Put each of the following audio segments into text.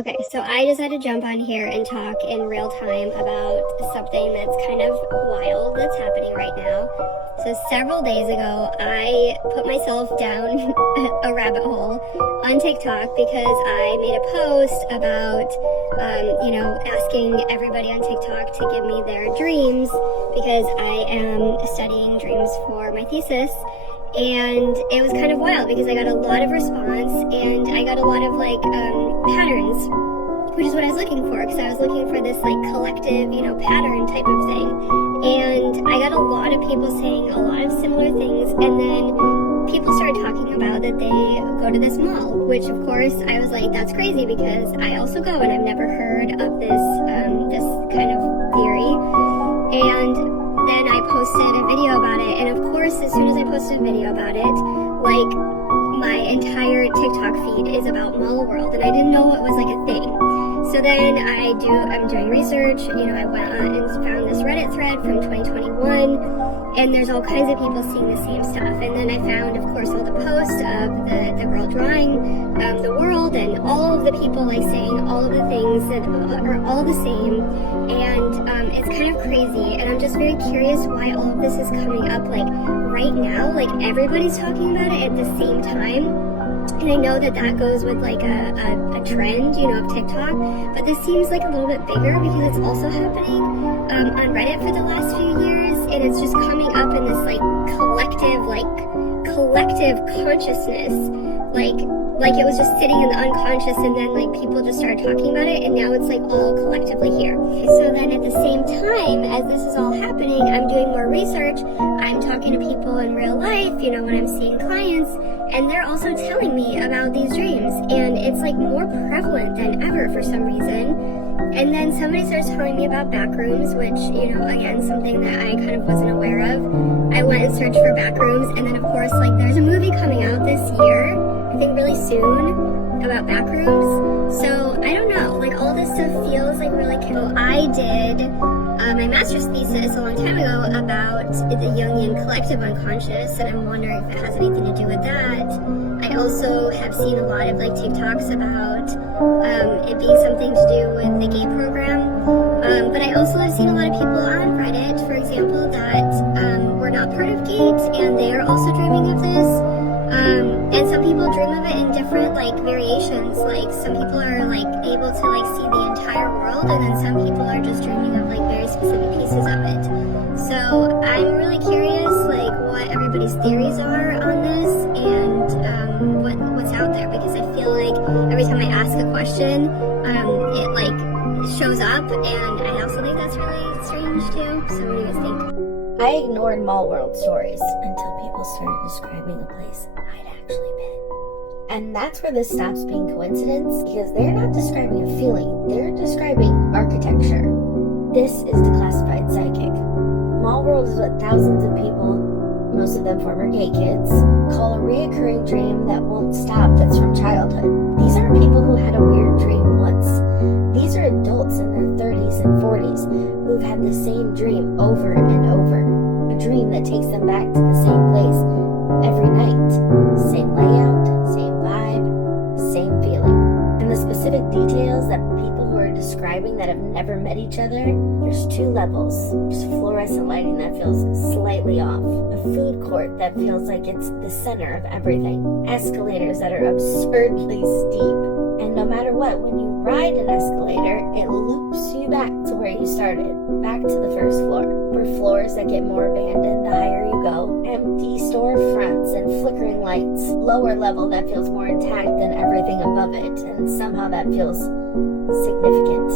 Okay, so I just had to jump on here and talk in real time about something that's kind of wild that's happening right now. So several days ago, I put myself down a rabbit hole on TikTok because I made a post about, asking everybody on TikTok to give me their dreams because I am studying dreams for my thesis. And it was kind of wild because I got a lot of response and I got a lot of patterns, which is what I was looking for, because I was looking for this collective, pattern type of thing. And I got a lot of people saying a lot of similar things, and then people started talking about that they go to this mall, which of course I was like, that's crazy because I also go and I've never heard of this kind of theory. And then I posted a video about it, and of course, as soon as I posted a video about it, my entire TikTok feed is about Mall World, and I didn't know it was a thing. So then I'm doing research, I went on and found this Reddit thread from 2021, and there's all kinds of people seeing the same stuff. And then I found, of course, all the posts of the girl drawing the world, and all of the people saying all of the things that are all the same, and it's kind of crazy, and I'm just very curious why all of this is coming up right now, everybody's talking about it at the same time. And I know that goes with a trend, of TikTok, but this seems a little bit bigger because it's also happening on Reddit for the last few years, and it's just coming up in this collective consciousness, like it was just sitting in the unconscious, and then people just started talking about it, and now it's all collectively here. So then at the same time as this is all happening, I'm doing more research, I'm talking to people in real life, when I'm seeing clients, and they're also telling me about these dreams, and it's more prevalent than ever for some reason. And then somebody starts telling me about backrooms, which, again, something that I kind of wasn't aware of. I went and searched for backrooms, and then of course, there's a movie coming out this year, I think really soon, about backrooms. So I don't know, all this stuff feels really cool. I did my master's thesis a long time ago about the Jungian collective unconscious, and I'm wondering if it has anything to do with that. I also have seen a lot of TikToks about it being something to do with the gay program, but I also have seen a lot of people on Reddit, for example, that were not part of GATE, and they are also dreaming of this. And some people dream of it in different variations. Some people are able to see the entire world, and then some people are just dreaming of very specific pieces of it. So I'm really curious what everybody's theories are on this, and what's out there, because I feel every time I ask a question, it shows up, and I also think that's really strange too. So what do you guys think? I ignored Mall World stories until people started describing a place I'd actually been. And that's where this stops being coincidence, because they're not describing a feeling, they're describing architecture. This is Declassified Psychic. Mall World is what thousands of people, most of them former gay kids, call a reoccurring dream that won't stop that's from childhood. These aren't people who had a weird dream once. These are adults in their 30s and 40s who've had the same dream over and over. A dream that takes them back to the same place every night. Same layout, same vibe, same feeling. And the specific details that people who are describing that have never met each other, there's two levels. There's fluorescent lighting that feels slightly off. A food court that feels like it's the center of everything. Escalators that are absurdly steep. And no matter what, when you ride an escalator, it loops you back to where you started, back to the first floor. For floors that get more abandoned the higher you go, empty storefronts and flickering lights. Lower level that feels more intact than everything above it, and somehow that feels significant.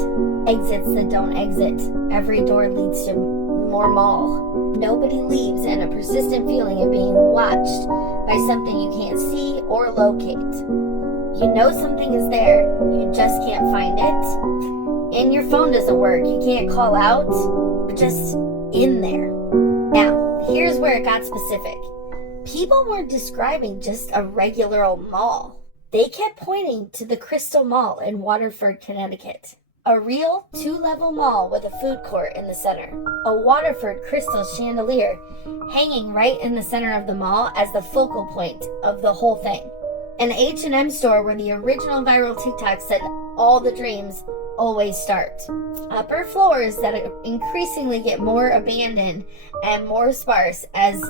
Exits that don't exit. Every door leads to more mall. Nobody leaves, and a persistent feeling of being watched by something you can't see or locate. You know something is there, you just can't find it. And your phone doesn't work, you can't call out, but just in there. Now, here's where it got specific. People weren't describing just a regular old mall. They kept pointing to the Crystal Mall in Waterford, Connecticut. A real 2-level mall with a food court in the center. A Waterford crystal chandelier hanging right in the center of the mall as the focal point of the whole thing. An H&M store where the original viral TikTok said, all the dreams always start. Upper floors that increasingly get more abandoned and more sparse as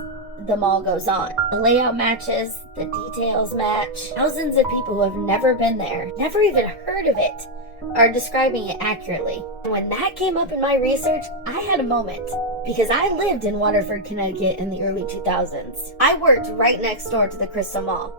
the mall goes on. The layout matches, the details match. Thousands of people who have never been there, never even heard of it, are describing it accurately. When that came up in my research, I had a moment because I lived in Waterford, Connecticut in the early 2000s. I worked right next door to the Crystal Mall.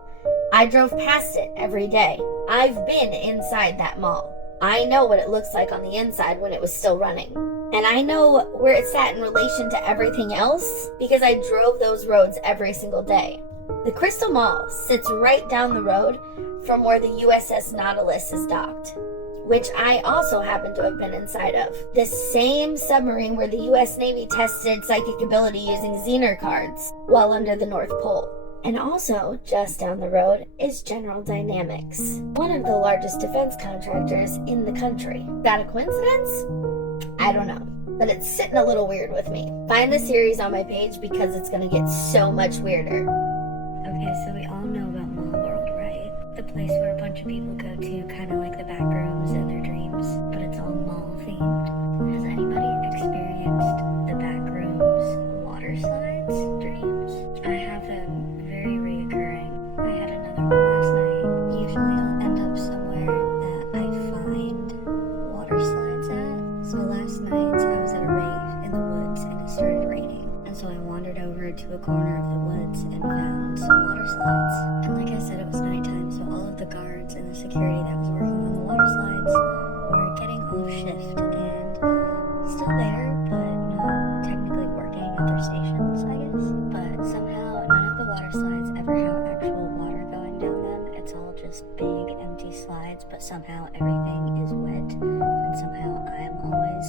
I drove past it every day. I've been inside that mall. I know what it looks like on the inside when it was still running. And I know where it sat in relation to everything else because I drove those roads every single day. The Crystal Mall sits right down the road from where the USS Nautilus is docked, which I also happen to have been inside of. The same submarine where the US Navy tested psychic ability using Zener cards while under the North Pole. And also, just down the road, is General Dynamics, one of the largest defense contractors in the country. Is that a coincidence? I don't know, but it's sitting a little weird with me. Find the series on my page because it's gonna get so much weirder. Okay, so we all know about Mall World, right? The place where a bunch of people go to, kind of like the back rooms in their dreams, but it's all mall themed. Has anybody experienced the back rooms water slides dreams? I have them very reoccurring. I had another one last night. Usually I'll end up somewhere that I find water slides at. So last night I was at a rave in the woods and it started raining. And so I wandered over to a corner of the woods and found some water slides. And like I said, it was nighttime, so all of the guards and the security that was working on the water slides were getting off shift and still there, but not technically working at their stations, I guess. But somehow none of the water slides ever have actual water going down them. It's all just big empty slides, but somehow everything is wet, and somehow I'm always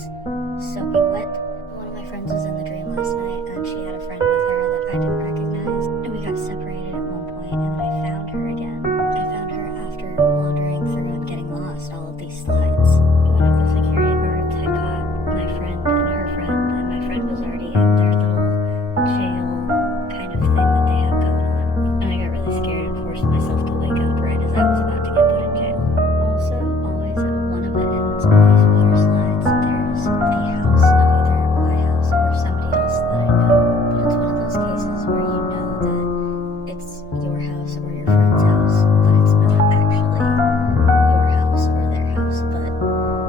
soaking wet. One of my friends was in the dream last night, and she had a friend with her that I didn't recognize, and we got separated at one point, and then I found her again. I found her after wandering through and getting lost all of these slides. One of the security guards had caught my friend and her friend, and my friend was already in their little jail kind of thing that they have going on. And I got really scared and forced myself to wake up right as I was about to get put in jail. Also, always at one of the ends of these water slides, there's a house of either my house or somebody else that I know. But it's one of those cases where you know that it's your house or your friend's house, but it's not actually your house or their house, but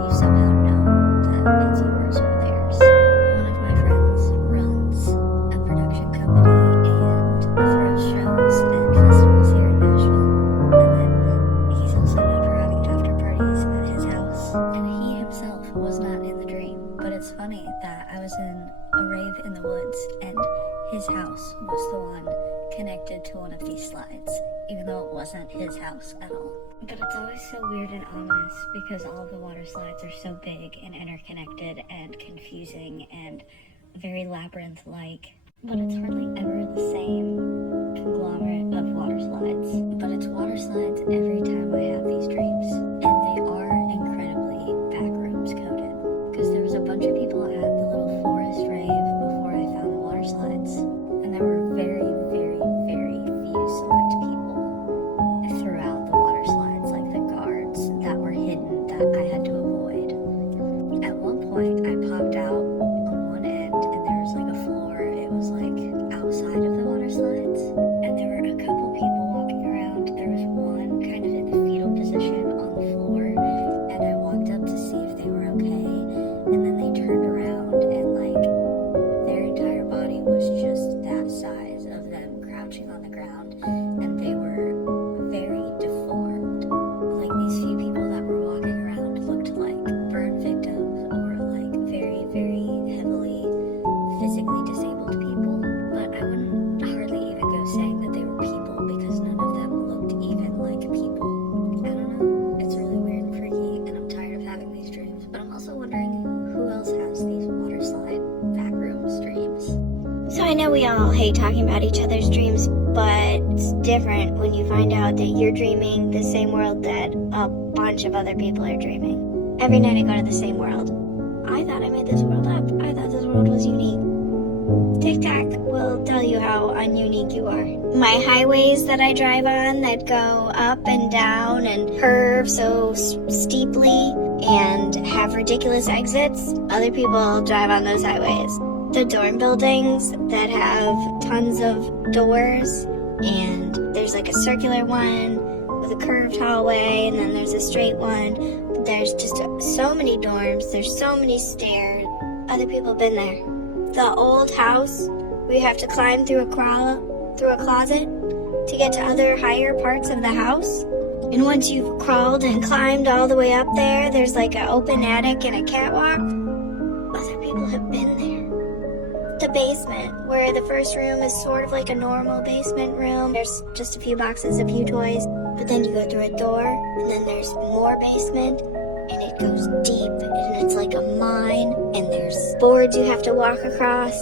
you somehow know that it's yours or theirs. One of my friends runs a production company and throws shows and festivals here in Nashville. And then he's also known for having after parties at his house. And he himself was not in the dream, but it's funny that I was in a rave in the woods and his house was the one connected to one of these slides, even though it wasn't his house at all. But it's always so weird and ominous because all of the water slides are so big and interconnected and confusing and very labyrinth-like. But it's hardly ever the same conglomerate of water slides. But it's water slides every time I have these dreams. And they are incredibly backrooms coded. Because there was a bunch of people at the little forest rave before I found the water slides. And there were very, very, very few select people throughout the water slides, like the guards that were hidden that I had to avoid. At one point, I popped out on one end and there was like a floor. It was like outside of the water slides. And there were a couple people walking around. There was one kind of in the fetal position on the floor. And I walked up to see if they were okay. And then they turned around and like their entire body was just that size of them crouching on the ground. And they were very deformed. Like these few people that were walking around looked like burn victims or like very, very heavily physically disabled people. But I wouldn't hardly even go saying that they were people because none of them looked even like people. I don't know. It's really weird and freaky and I'm tired of having these dreams. But I'm also wondering who else has these water slide backrooms dreams. So I know we all hate talking about each other's dreams, but it's different when you find out that you're dreaming the same world that a bunch of other people are dreaming. Every night I go to the same world. I thought I made this world up. I thought this world was unique. TikTok will tell you how ununique you are. My highways that I drive on that go up and down and curve so steeply and have ridiculous exits, other people drive on those highways. The dorm buildings that have tons of doors, and there's like a circular one with a curved hallway, and then there's a straight one. There's just so many dorms, there's so many stairs. Other people have been there. The old house, we have to climb through a closet to get to other higher parts of the house. And once you've crawled and climbed all the way up there, there's like an open attic and a catwalk. Other people have been there. The basement, where the first room is sort of like a normal basement room. There's just a few boxes, a few toys. But then you go through a door, and then there's more basement. And it goes deep, and it's like a mine, and there's boards you have to walk across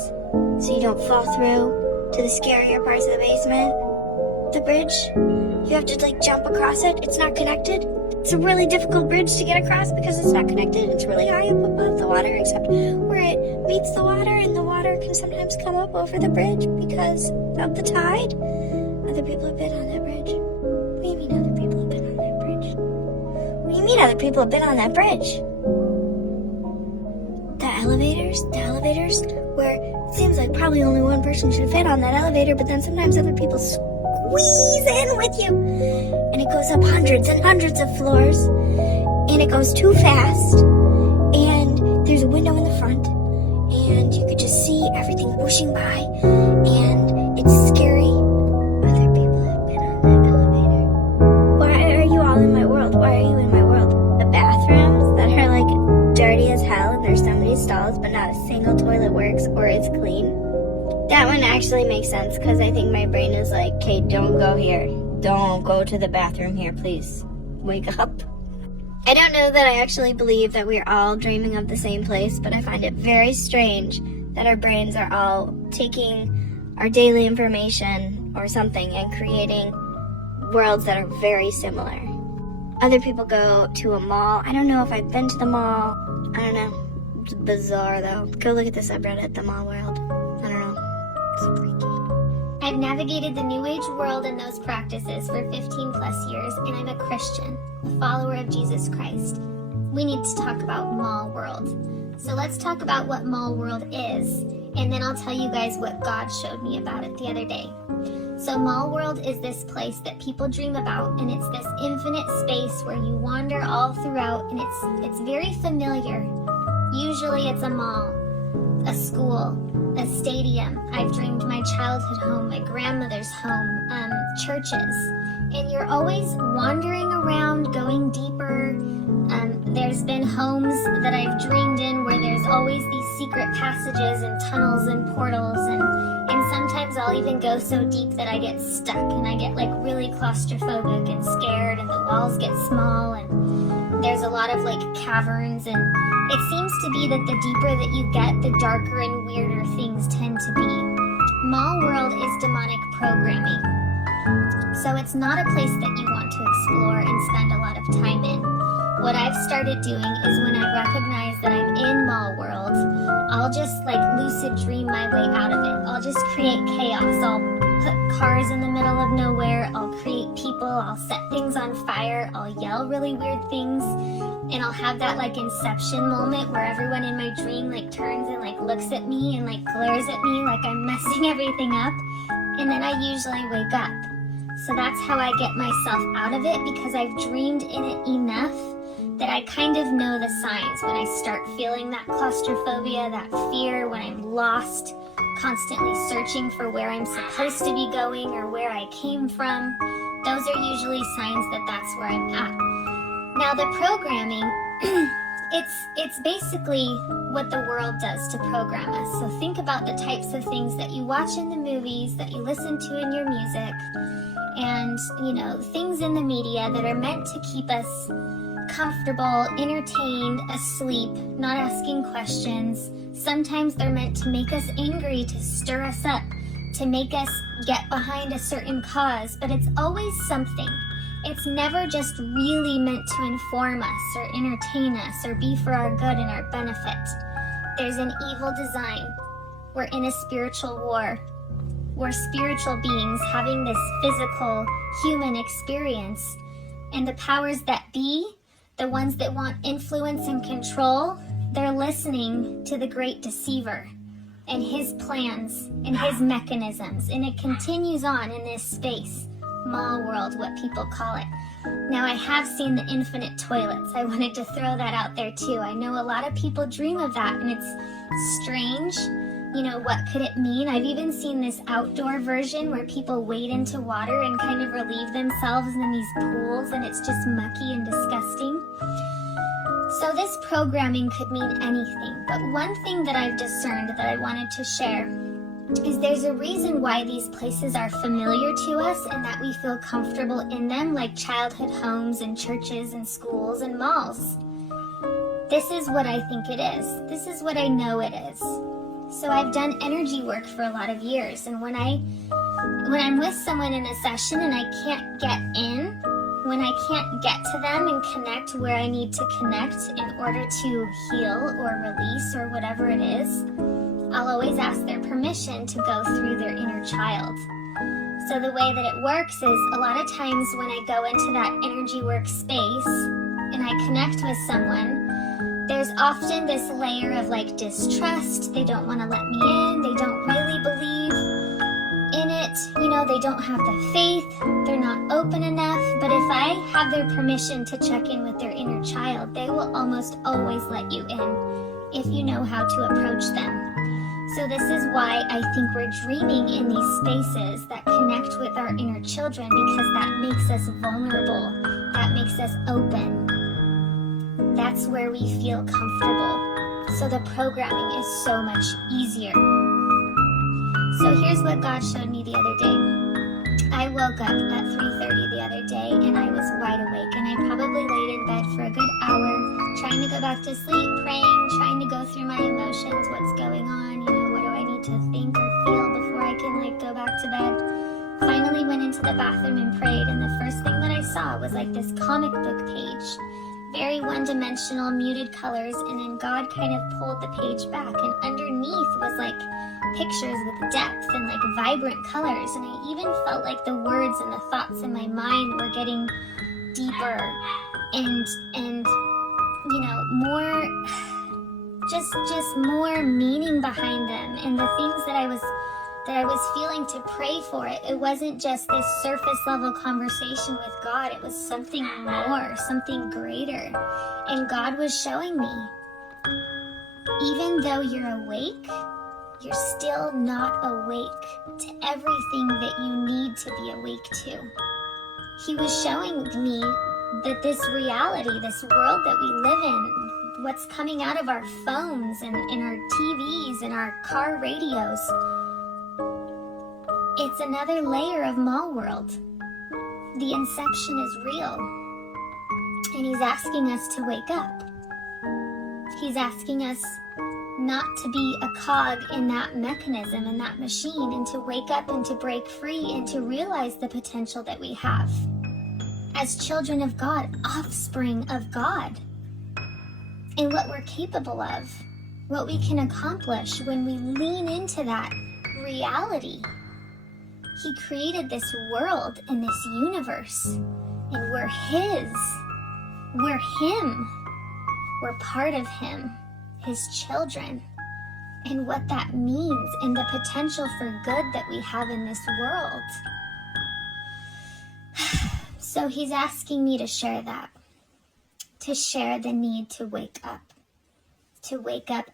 so you don't fall through to the scarier parts of the basement. The bridge, you have to like jump across it. It's not connected. It's a really difficult bridge to get across because it's not connected. It's really high up above the water, except where it meets the water, and the water can sometimes come up over the bridge because of the tide. Other people have been on that bridge. What do you mean other people have been on that bridge? What do you mean other people have been on that bridge? The elevators, where it seems like probably only one person should fit on that elevator, but then sometimes other people squeeze in with you. And it goes up hundreds and hundreds of floors, and it goes too fast, and there's a window in the front, and you could just see everything whooshing by, and it's scary. Other people have been on that elevator. Why are you all in my world? Why are you in my world? The bathrooms that are like dirty as hell, and there's so many stalls, but not a single toilet works or it's clean. That one actually makes sense, because I think my brain is like, okay, don't go here. Don't go to the bathroom here, please. Wake up. I don't know that I actually believe that we're all dreaming of the same place, but I find it very strange that our brains are all taking our daily information or something and creating worlds that are very similar. Other people go to a mall. I don't know if I've been to the mall. I don't know. It's bizarre, though. Go look at the subreddit, The Mall World. I don't know. It's freaky. I've navigated the New Age world and those practices for 15 plus years, and I'm a Christian, a follower of Jesus Christ. We need to talk about Mall World. So let's talk about what Mall World is, and then I'll tell you guys what God showed me about it the other day. So Mall World is this place that people dream about, and it's this infinite space where you wander all throughout, and it's very familiar. Usually it's a mall, a school, a stadium. I've dreamed my childhood home, my grandmother's home, churches. And you're always wandering around, going deeper. There's been homes that I've dreamed in where there's always these secret passages and tunnels and portals, and sometimes I'll even go so deep that I get stuck and I get like really claustrophobic and scared, and the walls get small, and there's a lot of like caverns, and it seems to be that the deeper that you get, the darker and weirder things tend to be. Mall World is demonic programming. So it's not a place that you want to explore and spend a lot of time in. What I've started doing is when I recognize that I'm in Mall World, I'll just like lucid dream my way out of it. I'll just create chaos. I'll put cars in the middle of nowhere. I'll create people. I'll set things on fire. I'll yell really weird things. And I'll have that like inception moment where everyone in my dream like turns and like looks at me and like glares at me like I'm messing everything up. And then I usually wake up. So that's how I get myself out of it, because I've dreamed in it enough that I kind of know the signs when I start feeling that claustrophobia, that fear, when I'm lost, constantly searching for where I'm supposed to be going or where I came from. Those are usually signs that that's where I'm at. Now the programming, it's basically what the world does to program us. So think about the types of things that you watch in the movies, that you listen to in your music, and, you know, things in the media that are meant to keep us comfortable, entertained, asleep, not asking questions. Sometimes they're meant to make us angry, to stir us up, to make us get behind a certain cause, but it's always something. It's never just really meant to inform us or entertain us or be for our good and our benefit. There's an evil design. we're in a spiritual war. We're spiritual beings having this physical human experience. And the powers that be, the ones that want influence and control, they're listening to the great deceiver and his plans and his mechanisms. And it continues on in this space, mall world, what people call it. Now, I have seen the infinite toilets. I wanted to throw that out there too. I know a lot of people dream of that, and it's strange. You know, what could it mean? I've even seen this outdoor version where people wade into water and kind of relieve themselves in these pools, and it's just mucky and disgusting. So this programming could mean anything, but one thing that I've discerned that I wanted to share is there's a reason why these places are familiar to us and that we feel comfortable in them, like childhood homes and churches and schools and malls. This is what I think it is. This is what I know it is. So I've done energy work for a lot of years, and when I'm with someone in a session and I can't get in, when I can't get to them and connect where I need to connect in order to heal or release or whatever it is, I'll always ask their permission to go through their inner child. So the way that it works is a lot of times when I go into that energy work space and I connect with someone, there's often this layer of like distrust. They don't want to let me in. They don't really believe in it. You know, they don't have the faith. They're not open enough. But if I have their permission to check in with their inner child, they will almost always let you in if you know how to approach them. So this is why I think we're dreaming in these spaces that connect with our inner children, because that makes us vulnerable. That makes us open. That's where we feel comfortable. So the programming is so much easier. So here's what God showed me the other day. I woke up at 3:30 the other day and I was wide awake, and I probably laid in bed for a good hour trying to go back to sleep, praying, trying to go through my emotions, what's going on, you know, what do I need to think or feel before I can like go back to bed. Finally went into the bathroom and prayed, and the first thing that I saw was like this comic book page. Very one-dimensional, muted colors, and then God kind of pulled the page back, and underneath was like pictures with depth and like vibrant colors, and I even felt like the words and the thoughts in my mind were getting deeper and you know, more just more meaning behind them, and the things that I was feeling to pray for. It wasn't just this surface level conversation with God. It was something more, something greater. And God was showing me, even though you're awake, you're still not awake to everything that you need to be awake to. He was showing me that this reality, this world that we live in, what's coming out of our phones and in our TVs and our car radios, it's another layer of mall world. The inception is real. And he's asking us to wake up. He's asking us not to be a cog in that mechanism, in that machine, and to wake up and to break free and to realize the potential that we have as children of God, offspring of God, and what we're capable of, what we can accomplish when we lean into that reality. He created this world and this universe, and we're His. We're Him. We're part of Him, His children, and what that means and the potential for good that we have in this world. So He's asking me to share that, to share the need to wake up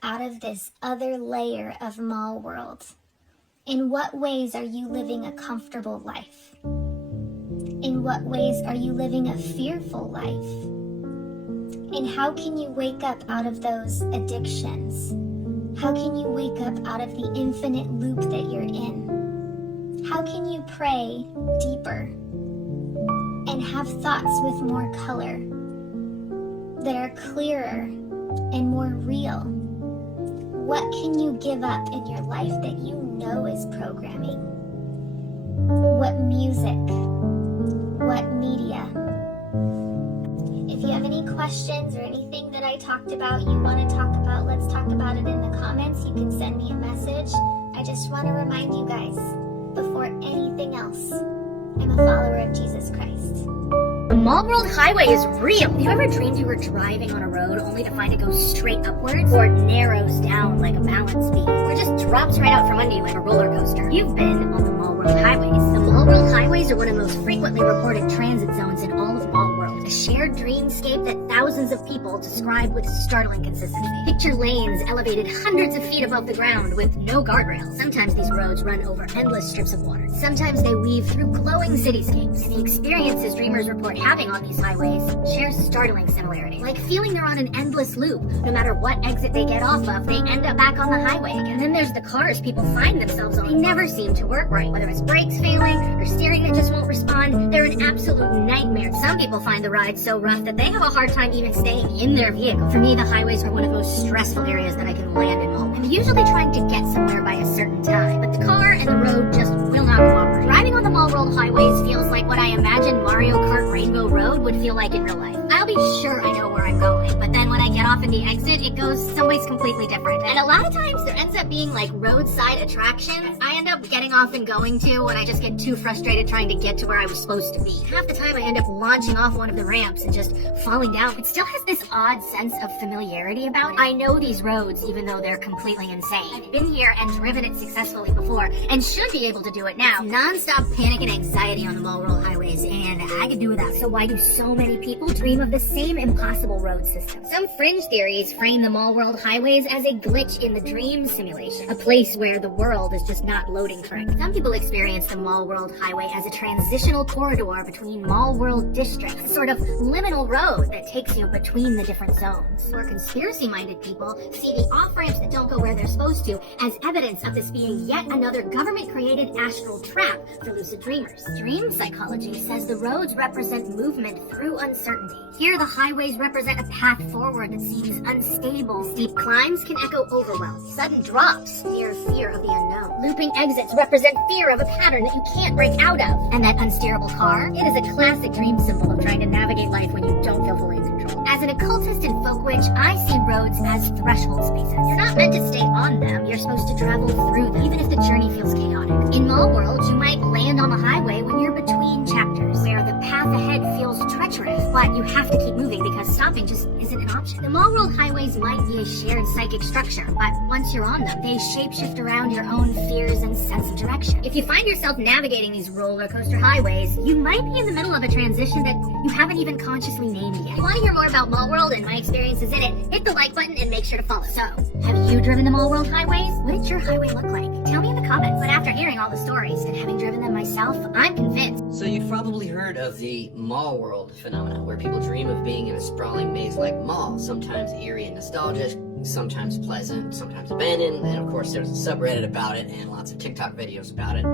out of this other layer of mall world. In what ways are you living a comfortable life? In what ways are you living a fearful life? And how can you wake up out of those addictions? How can you wake up out of the infinite loop that you're in? How can you pray deeper and have thoughts with more color that are clearer and more real? What can you give up in your life that you know is programming? What music? What media? If you have any questions or anything that that I talked about you want to talk about, let's talk about it in the comments. You can send me a message. I just want to remind you guys, before anything else, I'm a follower of Jesus Christ. The Mall World Highway is real. Have you ever dreamed you were driving on a road only to find it goes straight upwards, or narrows down like a balance beam, or just drops right out from under you like a roller coaster? You've been on the Mall World Highways. The Mall World Highways are one of the most frequently reported transit zones in all of Mall World, a shared dreamscape that thousands of people describe with startling consistency. Picture lanes elevated hundreds of feet above the ground with no guardrails. Sometimes these roads run over endless strips of water. Sometimes they weave through glowing cityscapes, and the experiences dreamers report having on these highways share startling similarities. Like feeling they're on an endless loop. No matter what exit they get off of, they end up back on the highway again. And then there's the cars people find themselves on. They never seem to work right. Whether it's brakes failing or steering that just won't respond, they're an absolute nightmare. Some people find the ride so rough that they have a hard time even staying in their vehicle. For me, the highways are one of the most stressful areas that I can land in Mall. I'm usually trying to get somewhere by a certain time, but the car and the road just will not cooperate. Driving on the Mall World Highways feels like what I imagine Mario Kart Rainbow Road would feel like in real life. I'll be sure I know where I'm going, but then when I get off in the exit, it goes someplace completely different. And a lot of times there ends up being like roadside attractions I end up getting off and going to when I just get too frustrated trying to get to where I was supposed to be. Half the time I end up launching off one of the ramps and just falling down. It still has this odd sense of familiarity about it. I know these roads even though they're completely insane. I've been here and driven it successfully before and should be able to do it now. Non-stop panic and anxiety on the Mall World Highways, and I could do without. So why do so many people dream of the same impossible road system? Some fringe theories frame the Mall World Highways as a glitch in the dream simulation, a place where the world is just not loading correctly. Some people experience the Mall World Highway as a transitional corridor between Mall World districts, a sort of liminal road that takes you between the different zones. More conspiracy-minded people see the off-ramps that don't go where they're supposed to as evidence of this being yet another government-created astral trap for lucid dreamers. Dream psychology says the roads represent movement through uncertainty. Here, the highways represent a path forward that seems unstable. Steep climbs can echo overwhelm. Sudden drops near fear of the unknown. Looping exits represent fear of a pattern that you can't break out of. And that unsteerable car, it is a classic dream symbol of trying to navigate life when you don't feel fully in control. As an occultist and folk witch, I see roads as threshold spaces. You're not meant to stay on them, you're supposed to travel through them, even if the journey feels chaotic. In Mall World, you might land on the highway when you're between chapters, where the path ahead feels treacherous, but you have to keep moving because stopping just isn't an option. The Mall World Highways might be a shared psychic structure, but once you're on them, they shapeshift around your own fears and sense of direction. If you find yourself navigating these roller coaster highways, you might be in the middle of a transition that you haven't even consciously named yet. If you want to hear more about Mall World and my experiences in it, hit the like button and make sure to follow. So, have you driven the Mall World Highways? What did your highway look like? Tell me in the comments. But after hearing all the stories and having driven them myself, I'm convinced. So you've probably heard of the mall world phenomenon, where people dream of being in a sprawling maze-like mall, sometimes eerie and nostalgic, sometimes pleasant, sometimes abandoned, and of course there's a subreddit about it and lots of TikTok videos about it.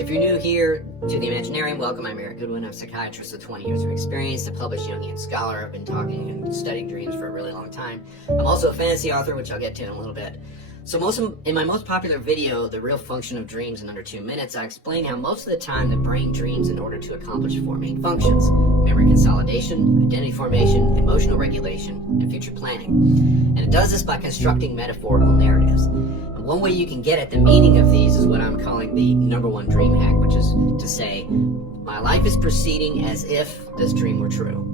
If you're new here to the Imaginarium, welcome. I'm Eric Goodwin. I'm a psychiatrist with 20 years of experience, a published Jungian scholar. I've been talking and studying dreams for a really long time. I'm also a fantasy author, which I'll get to in a little bit. So in my most popular video, The Real Function of Dreams in Under 2 Minutes, I explain how most of the time the brain dreams in order to accomplish 4 main functions: memory consolidation, identity formation, emotional regulation, and future planning. And it does this by constructing metaphorical narratives. And one way you can get at the meaning of these is what I'm calling the #1 dream hack, which is to say, my life is proceeding as if this dream were true.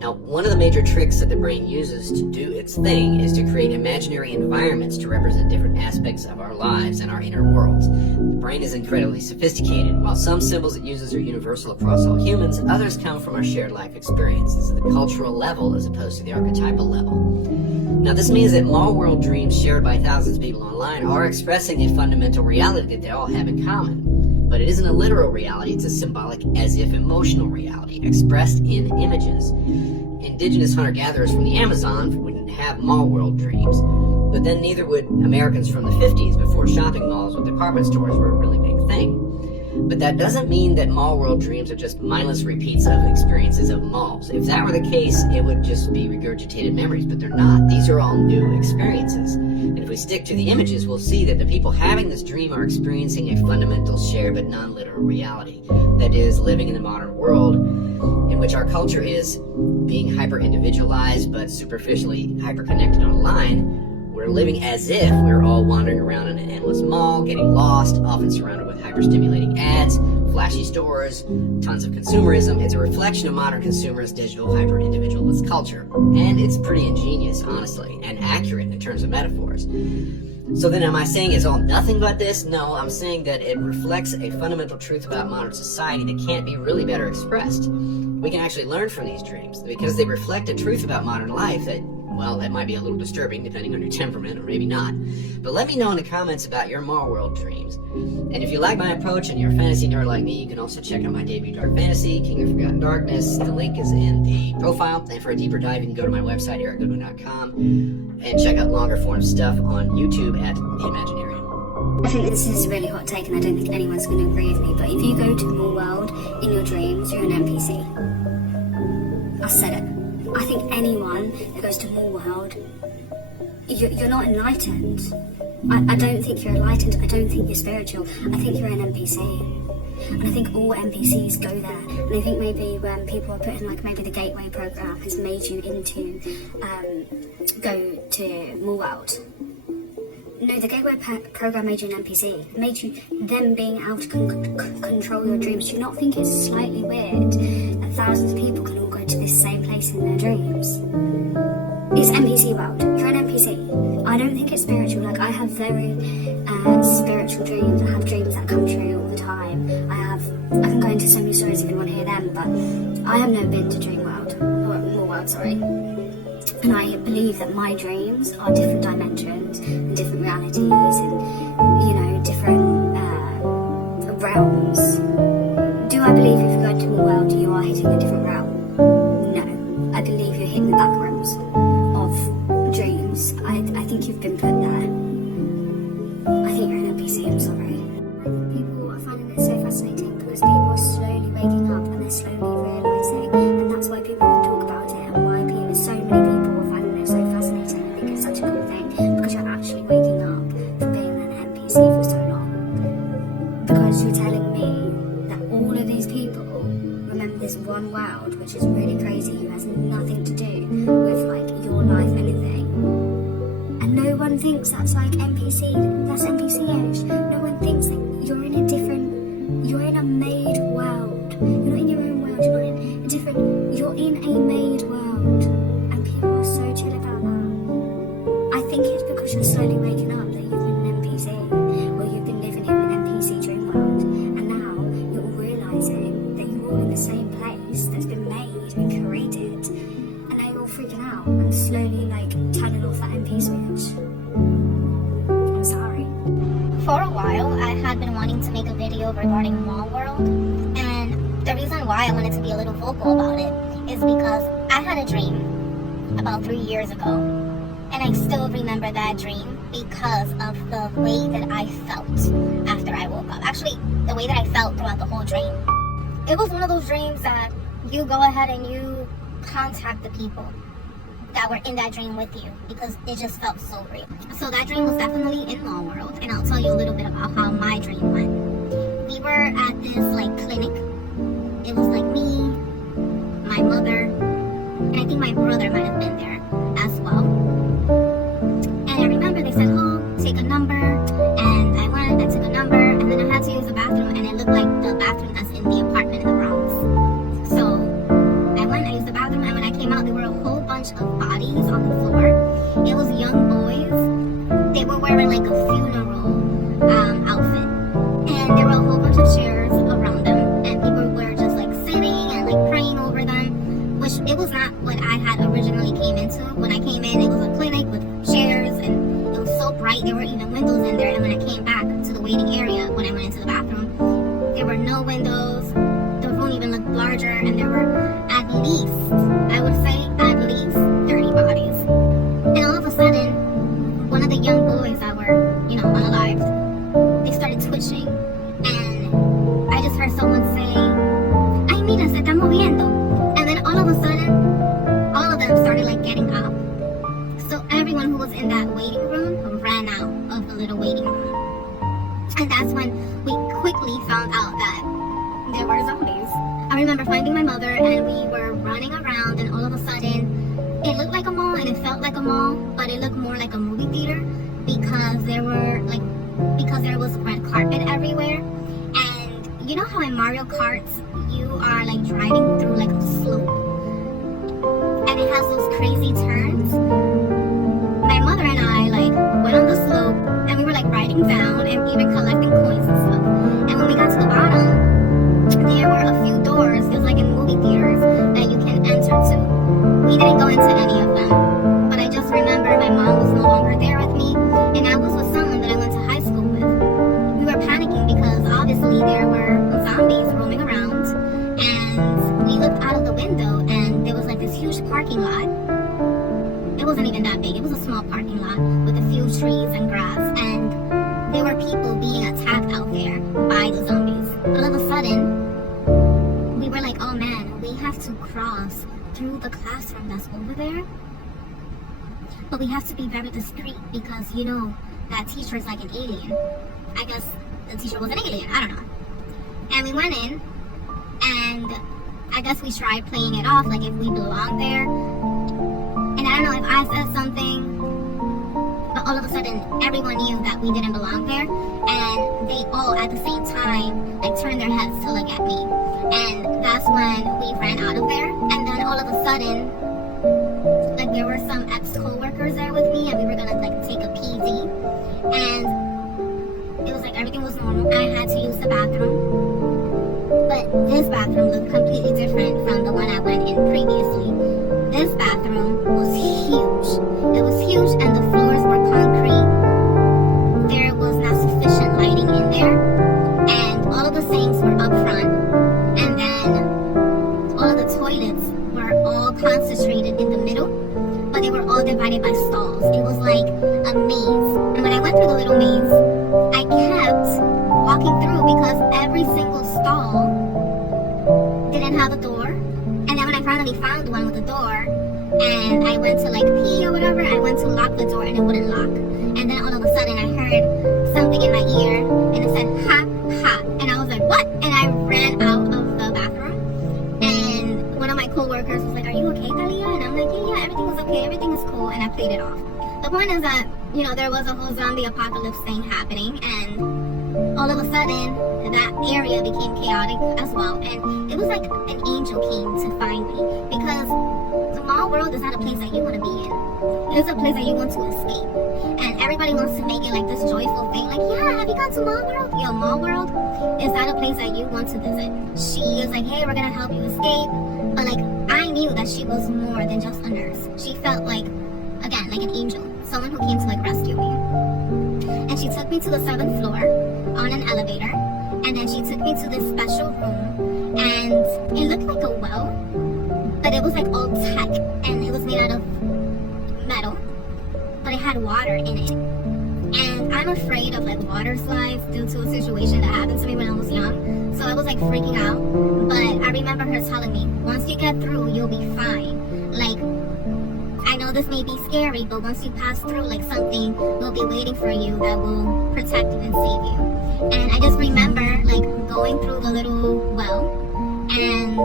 Now, one of the major tricks that the brain uses to do its thing is to create imaginary environments to represent different aspects of our lives and our inner worlds. The brain is incredibly sophisticated. While some symbols it uses are universal across all humans, others come from our shared life experiences at the cultural level as opposed to the archetypal level. Now, this means that mall world dreams shared by thousands of people online are expressing a fundamental reality that they all have in common. But it isn't a literal reality, it's a symbolic, as-if emotional reality, expressed in images. Indigenous hunter-gatherers from the Amazon wouldn't have mall world dreams, but then neither would Americans from the 50s, before shopping malls with department stores were a really big thing. But that doesn't mean that mall world dreams are just mindless repeats of experiences of malls. If that were the case, it would just be regurgitated memories, but they're not. These are all new experiences. And if we stick to the images, we'll see that the people having this dream are experiencing a fundamental shared but non-literal reality. That is, living in the modern world, in which our culture is being hyper-individualized but superficially hyper-connected online, we're living as if we're all wandering around in an endless mall, getting lost, often surrounded with hyper-stimulating ads, flashy stores, tons of consumerism. It's a reflection of modern consumerist, digital, hyper-individualist culture. And it's pretty ingenious, honestly, and accurate in terms of metaphors. So then am I saying it's all nothing but this? No, I'm saying that it reflects a fundamental truth about modern society that can't be really better expressed. We can actually learn from these dreams because they reflect a truth about modern life that, well, that might be a little disturbing depending on your temperament, or maybe not. But let me know in the comments about your Mall World dreams. And if you like my approach and you're a fantasy nerd like me, you can also check out my debut dark fantasy, King of Forgotten Darkness. The link is in the profile. And for a deeper dive, you can go to my website, ericgoodwin.com, and check out longer form stuff on YouTube at The Imaginarium. I think this is a really hot take and I don't think anyone's going to agree with me, but if you go to the Mall World in your dreams, you're an NPC. I said it. I think anyone that goes to Mall World, you're not enlightened. I don't think you're enlightened. I don't think you're spiritual. I think you're an NPC. And I think all NPCs go there. And I think maybe when people are putting, like, maybe the Gateway program has made you into go to Mall World. No, the Gateway program made you an NPC. It made you them being able to control your dreams. Do you not think it's slightly weird that thousands of people can all go to this same place in their dreams? It's NPC world. You're an NPC. I don't think it's spiritual. Like, I have very spiritual dreams. I have dreams that come true all the time. I can go into so many stories if you want to hear them, but I have never been to Dream World, or Mall World, sorry. And I believe that my dreams are different dimensions and different realities and, different realms. Do I believe if you go to Mall World you are hitting a different realm? No. I believe you're hitting the back rooms of dreams. I think you've been put there. I think you're an NPC, I'm sorry. People are finding it so fascinating because people are slowly waking up and they're slowly realising, and that's why people can talk about it and why so many people are finding it so fascinating. I think it's such a cool thing because you're actually waking up from being an NPC for so long. Because you're telling me that all of these people remember this one world, which is really crazy, who has nothing to do with, like, your life, anything. And no one thinks that's like NPC, that's NPC-ish. No one thinks that you're in a made world. You're not in your own world, you're not in a different, you're in a made world. And people are so chill about that. I think it's because you're slowly waking up that you've been an NPC, or you've been living in an NPC dream world, and now you're all realising that you're all in the same place that's been made and created, and now you're all freaking out and slowly, like, turning off that NPC switch. I'm sorry. For a while, I had been wanting to make a video regarding Mall World, and the reason why I wanted to be a little vocal about it is because I had a dream about 3 years ago, and I still remember that dream because of the way that I felt after I woke up. Actually, the way that I felt throughout the whole dream. It was one of those dreams that you go ahead and you contact the people that were in that dream with you because it just felt so real. So that dream was definitely in Mall World, and I'll tell you a little bit about how my dream went. We were at this, like, clinic. It was like me, my mother, and I think my brother might have been there as well. And I remember they said, oh, take a number, and I went and took a number, and then I had to use the bathroom, and it looked like the bathroom that's in the apartment in the Bronx. So I went, I used the bathroom, and when I came out, there were a whole bunch of bodies on the floor. It was young boys. They were wearing, like, a funeral outfit, and there were a whole bunch of chairs around them, and people were just, like, sitting and, like, praying over them, which it was not what I had originally came into. When I came in, it was a clinic with chairs, and it was so bright. There were even windows in there, and when I came back to the waiting area, when I went into the bathroom, there were no windows. The room even looked larger, and there were at least, I would say, at least 30 bodies. And all of a sudden, one of the young boys that were, unalived, they started twitching, and I just heard someone say, "Ay, mira, se está moviendo." And then all of a sudden, all of them started, like, getting up. So everyone who was in that waiting room ran out of the little waiting room. And that's when we quickly found out that there were zombies. I I remember finding my mother and we were running around, and all of a sudden it looked like a mall and it felt like a mall, but it looked more like a movie theater because there was red carpet everywhere. And you know how in Mario Karts you are like driving through like a slope and it has those crazy turns? My mother and I like went on the slope and we were like riding down and even collecting coins and stuff. And when we got to the bottom, there were a few doors, just like in movie theaters, that you can enter to. We didn't go into any of them, but I just remember my mom was no longer there with me, and I was with someone that I went to high school with. We were panicking because obviously there were zombies roaming around, and we looked out of the window and there was like this huge parking lot. It wasn't even that big, it was a small parking lot with a few trees and grass, and there were people being attacked out there by the zombies. All of a sudden, we were like, oh man, we have to cross through the classroom that's over there. But we have to be very discreet because, you know, that teacher is like an alien. I guess the teacher was an alien, I don't know. And we went in, and I guess we tried playing it off like if we belonged there. And I don't know if I said something, but all of a sudden everyone knew that we didn't belong there, and they all at the same time like turned their heads to look at me. And that's when we ran out of there. And then all of a sudden, like there were some ex-co-workers there with me, and we were gonna like take a PD, and it was like everything was normal. I had to use the bathroom, but this bathroom looked completely different from the one I went in previously. This bathroom was huge. It was huge, and the floors were concrete. There was not sufficient lighting in there, and all of the sinks were up front, and then all of the toilets were all concentrated in the middle, but they were all divided by stalls. It was like a maze. And when I went through the little maze, I kept walking through because every single stall didn't have a door. And then when I finally found one with a door, and I went to like pee or whatever, I went to lock the door and it wouldn't lock. And then all of a sudden I heard something in my ear and it said, ha, ha. And I was like, what? And I ran out of the bathroom. And one of my co-workers was like, are you okay, Talia? And I'm like, yeah, everything was okay, everything is cool. And I played it off. The point is that, you know, there was a whole zombie apocalypse thing happening, and all of a sudden that area became chaotic as well. And it was like an angel came to find me, because the mall world is not a place that you want to be in. It's a place that you want to escape. And everybody wants to make it like this joyful thing. Like, yeah, have you gone to Mall World? Yo, Mall World is not a place that you want to visit. She is like, hey, we're gonna help you escape. But like, I knew that she was more than just a nurse. She felt like, again, like an angel. Someone who came to like rescue me. And she took me to the 7th floor on an elevator. And then she took me to this special room. And it looked like a well, but it was like all tech, and it was made out of metal, but it had water in it. And I'm afraid of like water slides due to a situation that happened to me when I was young, so I was like freaking out. But I remember her telling me, once you get through, you'll be fine. Like, I know this may be scary, but once you pass through, like something will be waiting for you that will protect and save you. And I just remember like going through the little well, and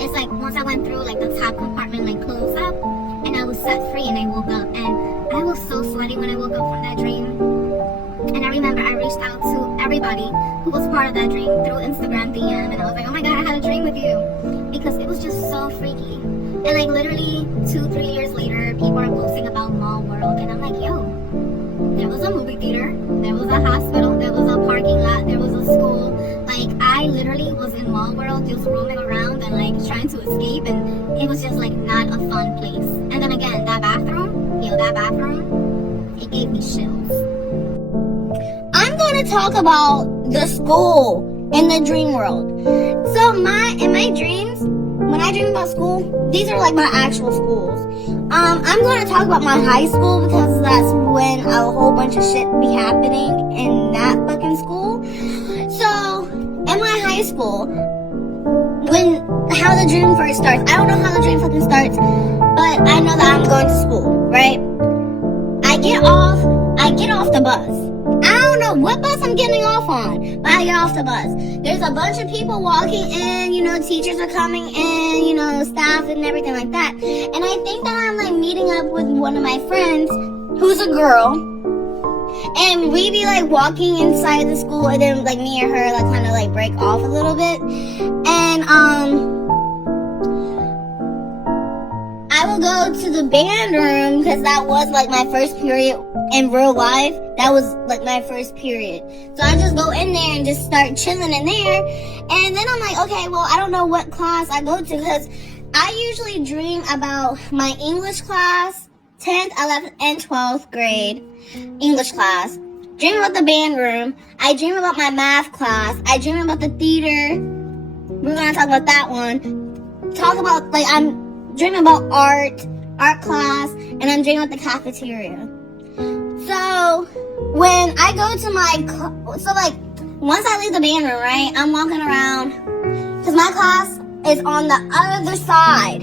it's like once I went through, like the top compartment like closed up, and I was set free, and I woke up, and I was so sweaty when I woke up from that dream. And I remember I reached out to everybody who was part of that dream through Instagram DM, and I was like, oh my god, I had a dream with you, because it was just so freaky. And like literally 2-3 years later, people are posting about Mall World, and I'm like, yo, there was a movie theater, there was a hospital, there was a parking lot, there was a school. Like, I literally was in Mall World just roaming around and like trying to escape, and it was just like not a fun place. And then again, that bathroom, it gave me chills. I'm going to talk about the school in the dream world. So in my dreams, when I dream about school, these are like my actual schools. I'm going to talk about my high school because that's when a whole bunch of shit be happening in that fucking school. So, in my high school, how the dream first starts, I don't know how the dream fucking starts, but I know that I'm going to school, right? I get off the bus. I don't know know what bus I'm getting off on. But I get off the bus. There's a bunch of people walking in, teachers are coming in, staff and everything like that. And I think that I'm like meeting up with one of my friends who's a girl. And we be like walking inside the school, and then like me and her like kind of like break off a little bit. And I will go to the band room because that was like my first period in real life. That was like my first period. So I just go in there and just start chilling in there. And then I'm like, okay, well, I don't know what class I go to because I usually dream about my English class, 10th, 11th, and 12th grade English class. Dream about the band room. I dream about my math class. I dream about the theater. We're going to talk about that one. Talk about, like, I'm dreaming about art class, and I'm dreaming about the cafeteria. So, when I go to once I leave the band room, right, I'm walking around, because my class is on the other side.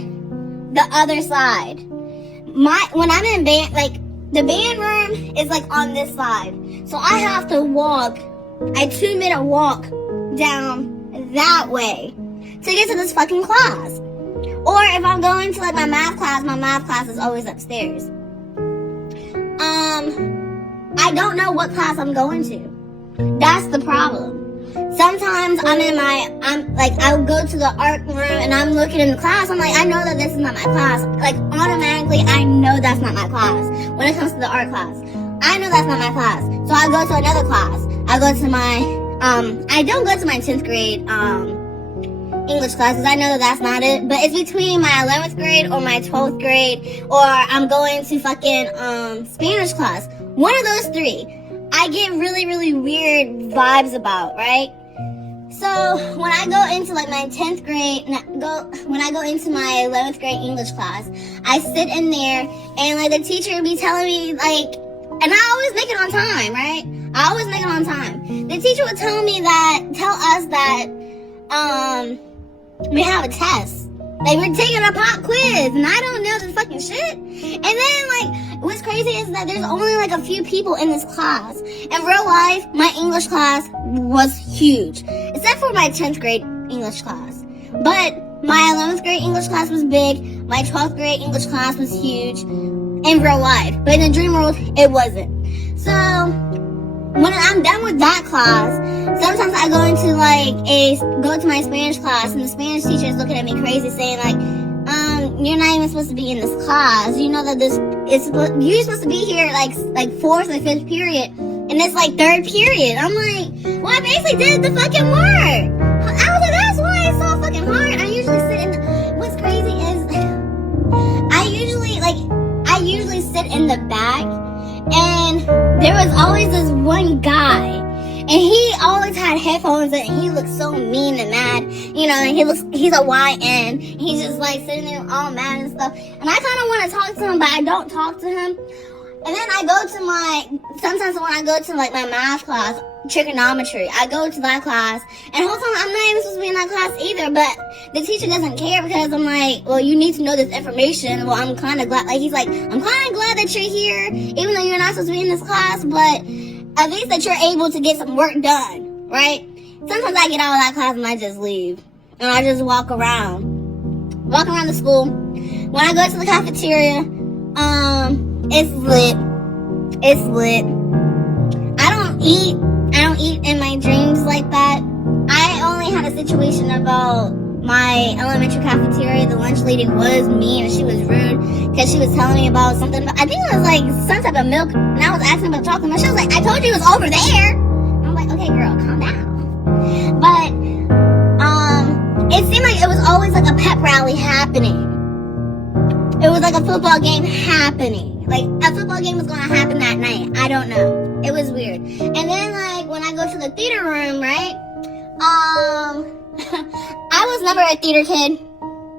When I'm in band, like, the band room is, like, on this side. So I have to walk a 2-minute walk down that way to get to this fucking class. Or if I'm going to, like, my math class is always upstairs. I don't know what class I'm going to. That's the problem. Sometimes I'll go to the art room and I'm looking in the class. I'm like, I know that this is not my class. Like, automatically, I know that's not my class. When it comes to the art class, I know that's not my class. So I go to another class. I go to I don't go to my 10th grade, English class because I know that that's not it. But it's between my 11th grade or my 12th grade, or I'm going to fucking, Spanish class. One of those three. I get really, really weird vibes about, right? So, when I go into, like, my 10th grade, when I go into my 11th grade English class, I sit in there, and, like, the teacher would be telling me, like, and I always make it on time, right? I always make it on time. The teacher would tell us that, we have a test. Like, we're taking a pop quiz, and I don't know the fucking shit. And then, like, what's crazy is that there's only, like, a few people in this class. In real life, my English class was huge. Except for my 10th grade English class. But my 11th grade English class was big. My 12th grade English class was huge. In real life. But in the dream world, it wasn't. So, when I'm done with that class, sometimes I go to my Spanish class, and the Spanish teacher is looking at me crazy, saying like, you're not even supposed to be in this class. You know that you're supposed to be here like 4th or 5th period, and it's like 3rd period. I'm like, well, I basically did the fucking work. I was like, that's why it's so fucking hard. I usually sit what's crazy is, I usually sit in the back. And there was always this one guy, and he always had headphones in, and he looked so mean and mad, and he's a YN, he's just like sitting there all mad and stuff, and I kind of want to talk to him, but I don't talk to him. And then I go to sometimes when I go to like my math class, trigonometry, I go to that class, and the whole time I'm not even supposed to be in that class either, but the teacher doesn't care because I'm like, well, you need to know this information. Well, I'm kind of glad, like, he's like, I'm kind of glad that you're here, even though you're not supposed to be in this class, but at least that you're able to get some work done, right? Sometimes I get out of that class and I just leave, and I just walk around the school. When I go to the cafeteria, it's lit. I don't eat in my dreams like that. I only had a situation about my elementary cafeteria. The lunch lady was mean and she was rude because she was telling me about something. I think it was like some type of milk, and I was asking about chocolate milk. She was like, I told you it was over there. I'm like, okay, girl, calm down. But it seemed like it was always like a pep rally happening. It was like a football game happening. Like, a football game was going to happen that night. I don't know. It was weird. And then, like, when I go to the theater room, right? I was never a theater kid.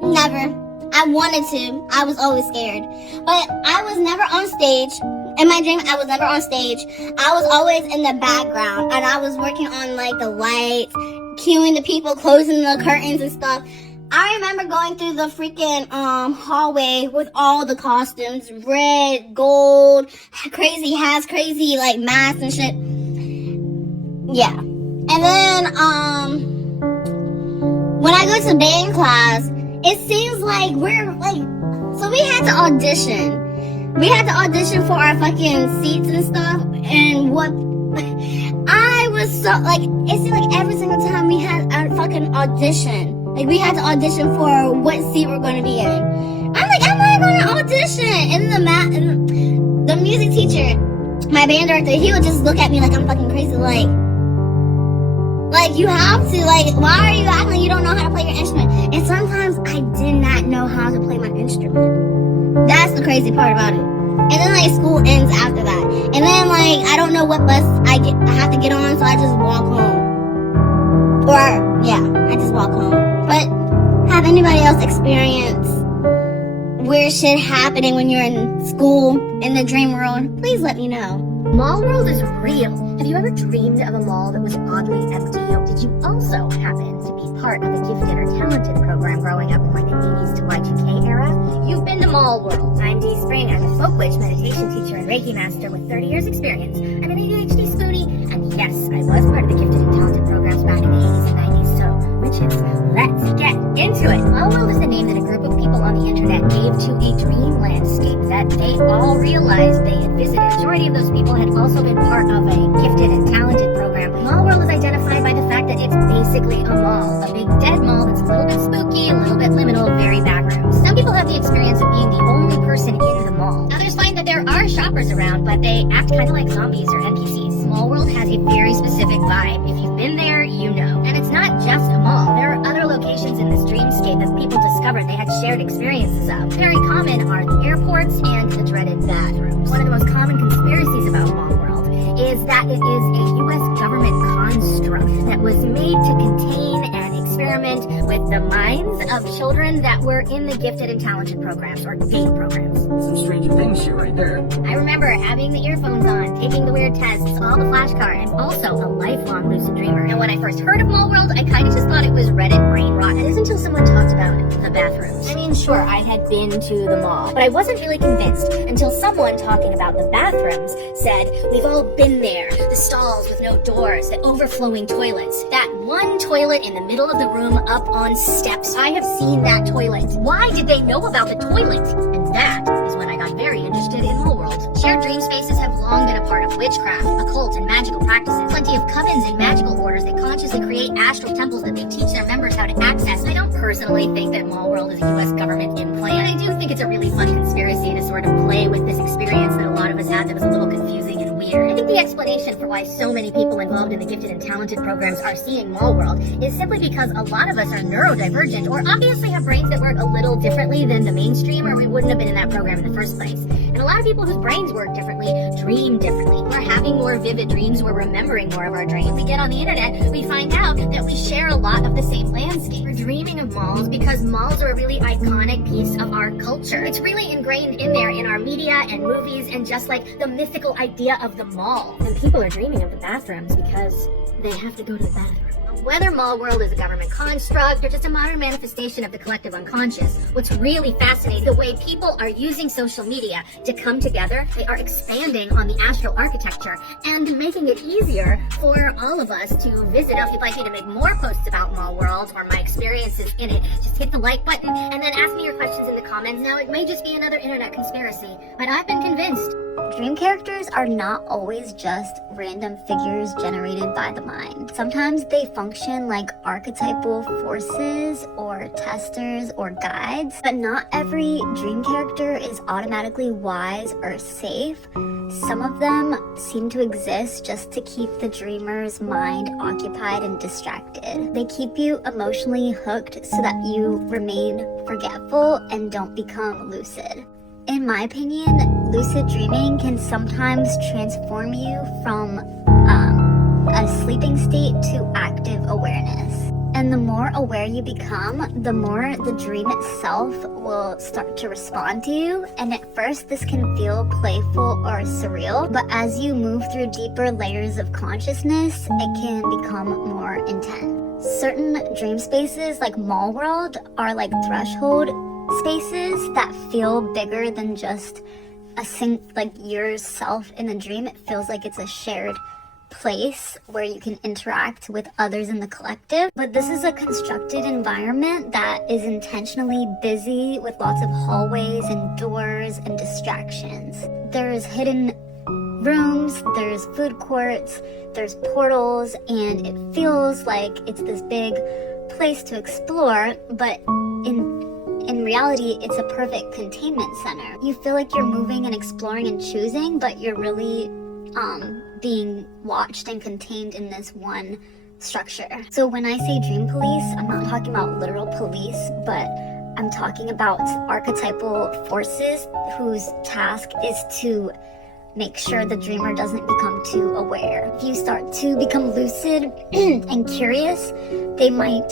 Never. I wanted to. I was always scared. But I was never on stage. In my dream, I was never on stage. I was always in the background. And I was working on, like, the lights, cueing the people, closing the curtains and stuff. I remember going through the freaking hallway with all the costumes, red, gold, crazy hats, crazy like masks and shit. Yeah. And then, when I go to band class, it seems like we're like, so we had to audition. We had to audition for our fucking seats and stuff. And what, I was so, like, it seemed like every single time we had a fucking audition. Like, we had to audition for what seat we're going to be in. I'm like, I'm not going to audition. And the music teacher, my band director, he would just look at me like I'm fucking crazy, like you have to, like, why are you acting like you don't know how to play your instrument? And sometimes I did not know how to play my instrument. That's the crazy part about it. And then, like, school ends after that. And then, like, I don't know what bus I have to get on, so I just walk home. Or, yeah, I just walk home. But have anybody else experience weird shit happening when you're in school, in the dream world? Please let me know. Mall world is real. Have you ever dreamed of a mall that was oddly empty? Did you also happen to be part of a gifted or talented program growing up in like the 80s to Y2K era? You've been to mall world. I'm Dee Spring. I'm a folk witch, meditation teacher, and Reiki master with 30 years experience. I'm an ADHD spoonie, and yes, I was part of the gifted and talented programs back in the 80s and 90s. So, witches, let's get into it. Mall world is the name that a group of people on the internet gave to a dream landscape that they all realized they had visited. The majority of those people had also been part of a gifted and talented program. Mall world is identified by the fact that it's basically a mall, a big dead mall that's a little bit spooky, a little bit liminal, very backrooms. Some people have the experience of being the only person in the mall. Others find that there are shoppers around, but they act kind of like zombies or NPCs. Mall world has a very specific vibe. If you've been there, you know. And it's not just a mall. There are other locations in this dreamscape that people discovered they had shared experiences of. Very common are the airports and the dreaded bathrooms. One of the most common conspiracies about mall world is that it is a U.S. government construct that was made to contain and experiment with the minds of children that were in the gifted and talented programs or GATE programs. Some Stranger Things shit right there. I remember having the earphones on, taking the weird tests, all the flashcards, and also a lifelong lucid dreamer. And when I first heard of Mall World, I kind of just thought it was Reddit brain rot. It isn't until someone talked about the bathrooms. I mean, sure, I had been to the mall, but I wasn't really convinced until someone talking about the bathrooms said, we've all been there. The stalls with no doors, the overflowing toilets, that one toilet in the middle of the room up on steps. I have seen that toilet. Why did they know about the toilet? And that is when I got very interested in Mall World. Shared dream spaces have long been a part of witchcraft, occult, and magical practices. Plenty of covens and magical orders that consciously create astral temples that they teach their members how to access. I don't personally think that Mall World is a U.S. government implant. I do think it's a really fun conspiracy to sort of play with this experience that a lot of us had that was a little confusing and weird. I think the explanation for why so many people involved in the gifted and talented programs are seeing Mall World is simply because a lot of us are neurodivergent or obviously have brains that work a little differently than the mainstream, or we wouldn't have been in that program in the first place. And a lot of people whose brains work differently dream differently. We're having more vivid dreams, we're remembering more of our dreams. We get on the internet, we find out that we share a lot of the same landscape. We're dreaming of malls because malls are a really iconic piece of our culture. It's really ingrained in there in our media and movies and just like the mythical idea of the mall. And people are dreaming of the bathrooms because they have to go to the bathroom. Whether Mall World is a government construct or just a modern manifestation of the collective unconscious, what's really fascinating, the way people are using social media to come together. They are expanding on the astral architecture and making it easier for all of us to visit. Now, if you'd like me to make more posts about Mall World or my experiences in it, just hit the like button and then ask me your questions in the comments. Now, it may just be another internet conspiracy, but I've been convinced. Dream characters are not always just random figures generated by the mind. Sometimes they function like archetypal forces or testers or guides, but not every dream character is automatically wise or safe. Some of them seem to exist just to keep the dreamer's mind occupied and distracted. They keep you emotionally hooked so that you remain forgetful and don't become lucid. In my opinion, lucid dreaming can sometimes transform you from a sleeping state to active awareness. And the more aware you become, the more the dream itself will start to respond to you. And at first, this can feel playful or surreal, but as you move through deeper layers of consciousness, it can become more intense. Certain dream spaces, like Mall World, are like threshold spaces that feel bigger than just like yourself in a dream. It feels like it's a shared place where you can interact with others in the collective. But this is a constructed environment that is intentionally busy with lots of hallways and doors and distractions. There's hidden rooms, there's food courts, there's portals, and it feels like it's this big place to explore, but in reality, it's a perfect containment center. You feel like you're moving and exploring and choosing, but you're really being watched and contained in this one structure. So when I say dream police, I'm not talking about literal police, but I'm talking about archetypal forces whose task is to make sure the dreamer doesn't become too aware. If you start to become lucid and curious, they might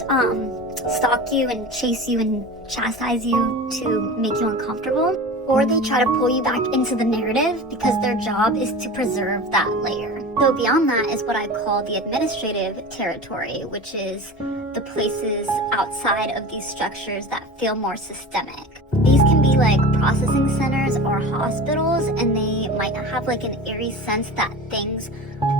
stalk you and chase you and chastise you to make you uncomfortable. Or they try to pull you back into the narrative because their job is to preserve that layer. So beyond that is what I call the administrative territory, which is the places outside of these structures that feel more systemic. These can be like processing centers or hospitals, and they might have like an eerie sense that things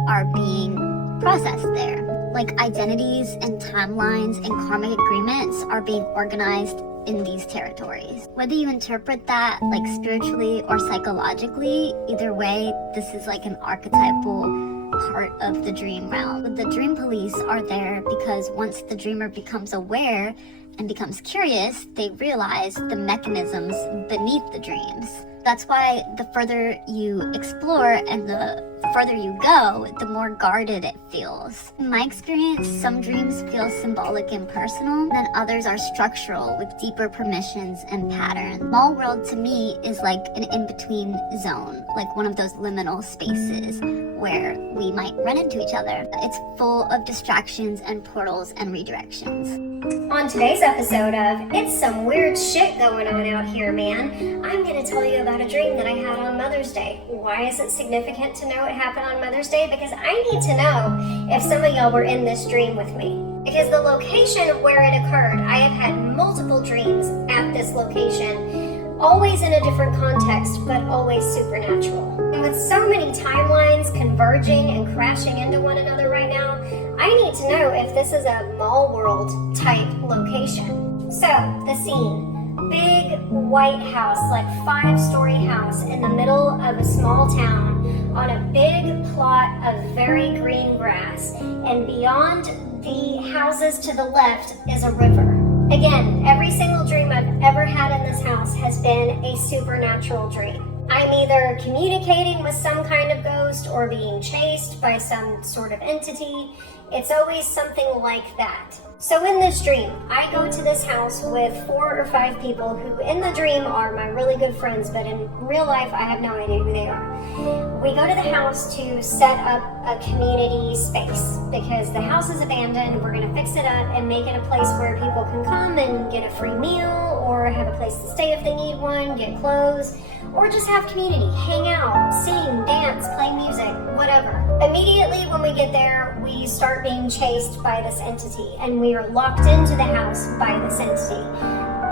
are being processed there. Like identities and timelines and karmic agreements are being organized in these territories. Whether you interpret that like spiritually or psychologically, either way, this is like an archetypal part of the dream realm. The dream police are there because once the dreamer becomes aware and becomes curious, they realize the mechanisms beneath the dreams. That's why the further you explore and the further you go, the more guarded it feels. In my experience, some dreams feel symbolic and personal, then others are structural with deeper permissions and patterns. Small world to me is like an in-between zone, like one of those liminal spaces where we might run into each other. It's full of distractions and portals and redirections. On today's episode of It's Some Weird Shit Going On Out Here, Man, I'm going to tell you about a dream that I had on Mother's Day. Why is it significant to know it happened on Mother's Day? Because I need to know if some of y'all were in this dream with me. Because the location of where it occurred, I have had multiple dreams at this location, always in a different context, but always supernatural. And with so many timelines converging and crashing into one another right now, I need to know if this is a mall world type location. So, the scene. Big white house, like 5-story house in the middle of a small town on a big plot of very green grass. And beyond the houses to the left is a river. Again, every single dream I've ever had in this house has been a supernatural dream. I'm either communicating with some kind of ghost or being chased by some sort of entity. It's always something like that. So in this dream, I go to this house with 4 or 5 people who in the dream are my really good friends, but in real life I have no idea who they are. We go to the house to set up a community space because the house is abandoned. We're going to fix it up and make it a place where people can come and get a free meal or have a place to stay if they need one, get clothes, or just have community, hang out, sing, dance, play music, whatever. Immediately when we get there, we start being chased by this entity, and we are locked into the house by this entity.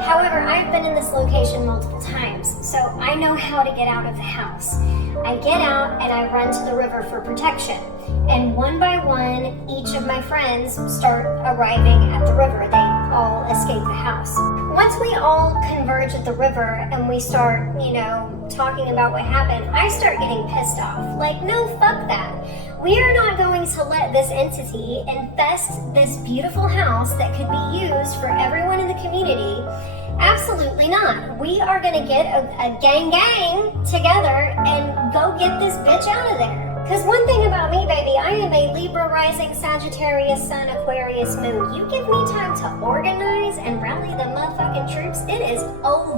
However, I've been in this location multiple times, so I know how to get out of the house. I get out and I run to the river for protection. And one by one, each of my friends start arriving at the river. They all escape the house. Once we all converge at the river and we start, talking about what happened, I start getting pissed off. Like, no, fuck that. We are not going to let this entity infest this beautiful house that could be used for everyone in the community. Absolutely not. We are going to get a gang together and go get this bitch out of there. Because one thing about me, baby, I am a Libra rising, Sagittarius sun, Aquarius moon. You give me time to organize and rally the motherfucking troops, it is over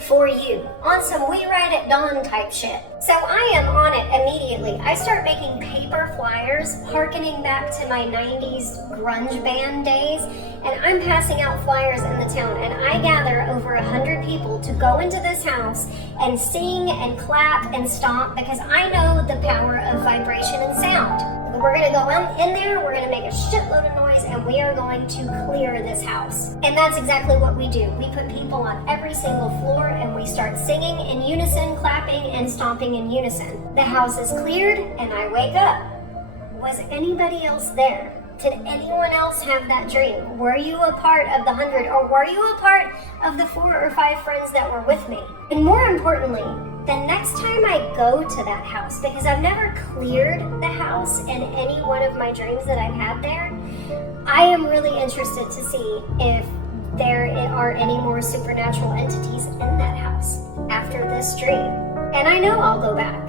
for you. On some we ride at dawn type shit. So I am on it immediately. I start making paper flyers, harkening back to my 90s grunge band days, and I'm passing out flyers in the town, and I gather over 100 people to go into this house and sing and clap and stomp because I know the power of vibration and sound. We're going to go in there, we're going to make a shitload of noise, and we are going to clear this house. And that's exactly what we do. We put people on every single floor and we start singing in unison, clapping and stomping in unison. The house is cleared and I wake up. Was anybody else there? Did anyone else have that dream? Were you a part of the 100, or were you a part of the 4 or 5 friends that were with me? And more importantly, the next time I go to that house, because I've never cleared the house in any one of my dreams that I've had there, I am really interested to see if there are any more supernatural entities in that house after this dream. And I know I'll go back.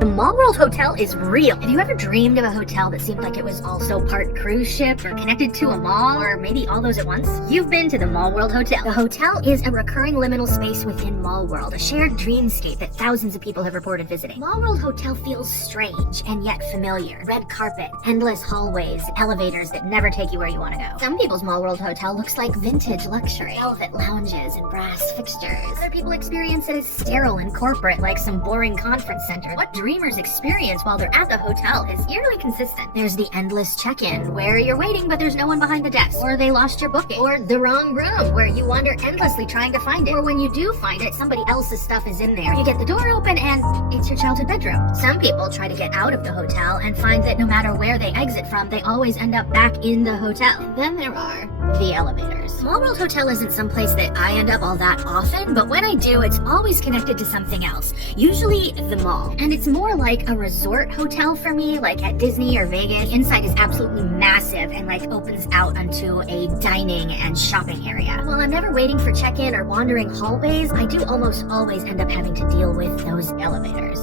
The Mall World Hotel is real. Have you ever dreamed of a hotel that seemed like it was also part cruise ship or connected to a mall, or maybe all those at once? You've been to the Mall World Hotel. The hotel is a recurring liminal space within Mall World, a shared dreamscape that thousands of people have reported visiting. Mall World Hotel feels strange and yet familiar. Red carpet, endless hallways, elevators that never take you where you want to go. Some people's Mall World Hotel looks like vintage luxury, velvet lounges and brass fixtures. Other people experience it as sterile and corporate, like some boring conference center. What dreamers experience while they're at the hotel is eerily consistent. There's the endless check-in, where you're waiting but there's no one behind the desk, or they lost your booking, or the wrong room, where you wander endlessly trying to find it, or when you do find it, somebody else's stuff is in there. You get the door open and it's your childhood bedroom. Some people try to get out of the hotel and find that no matter where they exit from, they always end up back in the hotel. And then there are the elevators. Mall World Hotel isn't someplace that I end up all that often, but when I do, it's always connected to something else, usually the mall. And it's more like a resort hotel for me, like at Disney or Vegas. The inside is absolutely massive and like opens out onto a dining and shopping area. While I'm never waiting for check-in or wandering hallways, I do almost always end up having to deal with those elevators.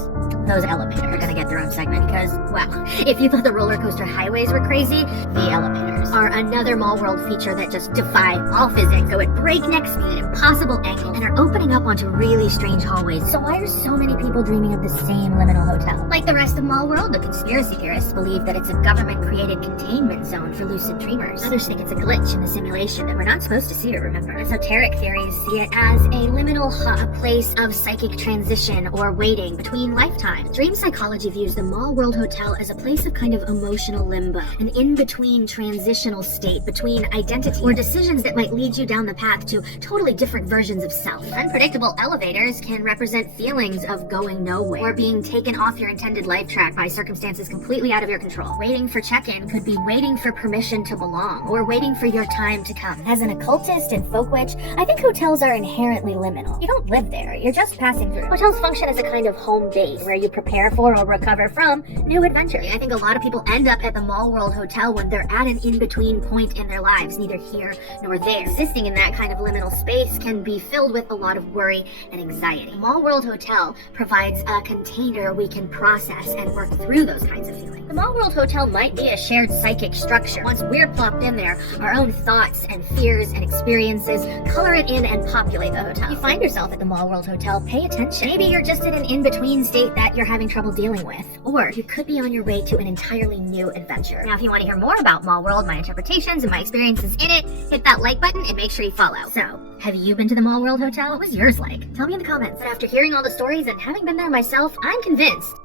Those elevators are gonna get their own segment because, well, if you thought the roller coaster highways were crazy, the elevators are another Mall World feature that just defy all physics. Go at breakneck speed, impossible angles, and are opening up onto really strange hallways. So why are so many people dreaming of the same liminal hotel? Like the rest of Mall World, the conspiracy theorists believe that it's a government-created containment zone for lucid dreamers. Others think it's a glitch in the simulation that we're not supposed to see or remember. Esoteric theories see it as a liminal a place of psychic transition or waiting between lifetimes. Dream psychology views the Mall World Hotel as a place of kind of emotional limbo, an in-between transitional state between identity or decisions that might lead you down the path to totally different versions of self. Unpredictable elevators can represent feelings of going nowhere or being taken off your intended life track by circumstances completely out of your control. Waiting for check-in could be waiting for permission to belong or waiting for your time to come. As an occultist and folk witch, I think hotels are inherently liminal. You don't live there, you're just passing through. Hotels function as a kind of home base where you prepare for or recover from new adventure. I think a lot of people end up at the Mall World Hotel when they're at an in-between point in their lives, neither here nor there. Existing in that kind of liminal space can be filled with a lot of worry and anxiety. Mall World Hotel provides a container we can process and work through those kinds of feelings. The Mall World Hotel might be a shared psychic structure. Once we're plopped in there, our own thoughts and fears and experiences color it in and populate the hotel. If you find yourself at the Mall World Hotel, pay attention. Maybe you're just in an in-between state that you're having trouble dealing with, or you could be on your way to an entirely new adventure. Now, if you want to hear more about Mall World, my interpretations and my experiences in it, hit that like button and make sure you follow. So, have you been to the Mall World Hotel? What was yours like? Tell me in the comments. But after hearing all the stories and having been there myself, I'm convinced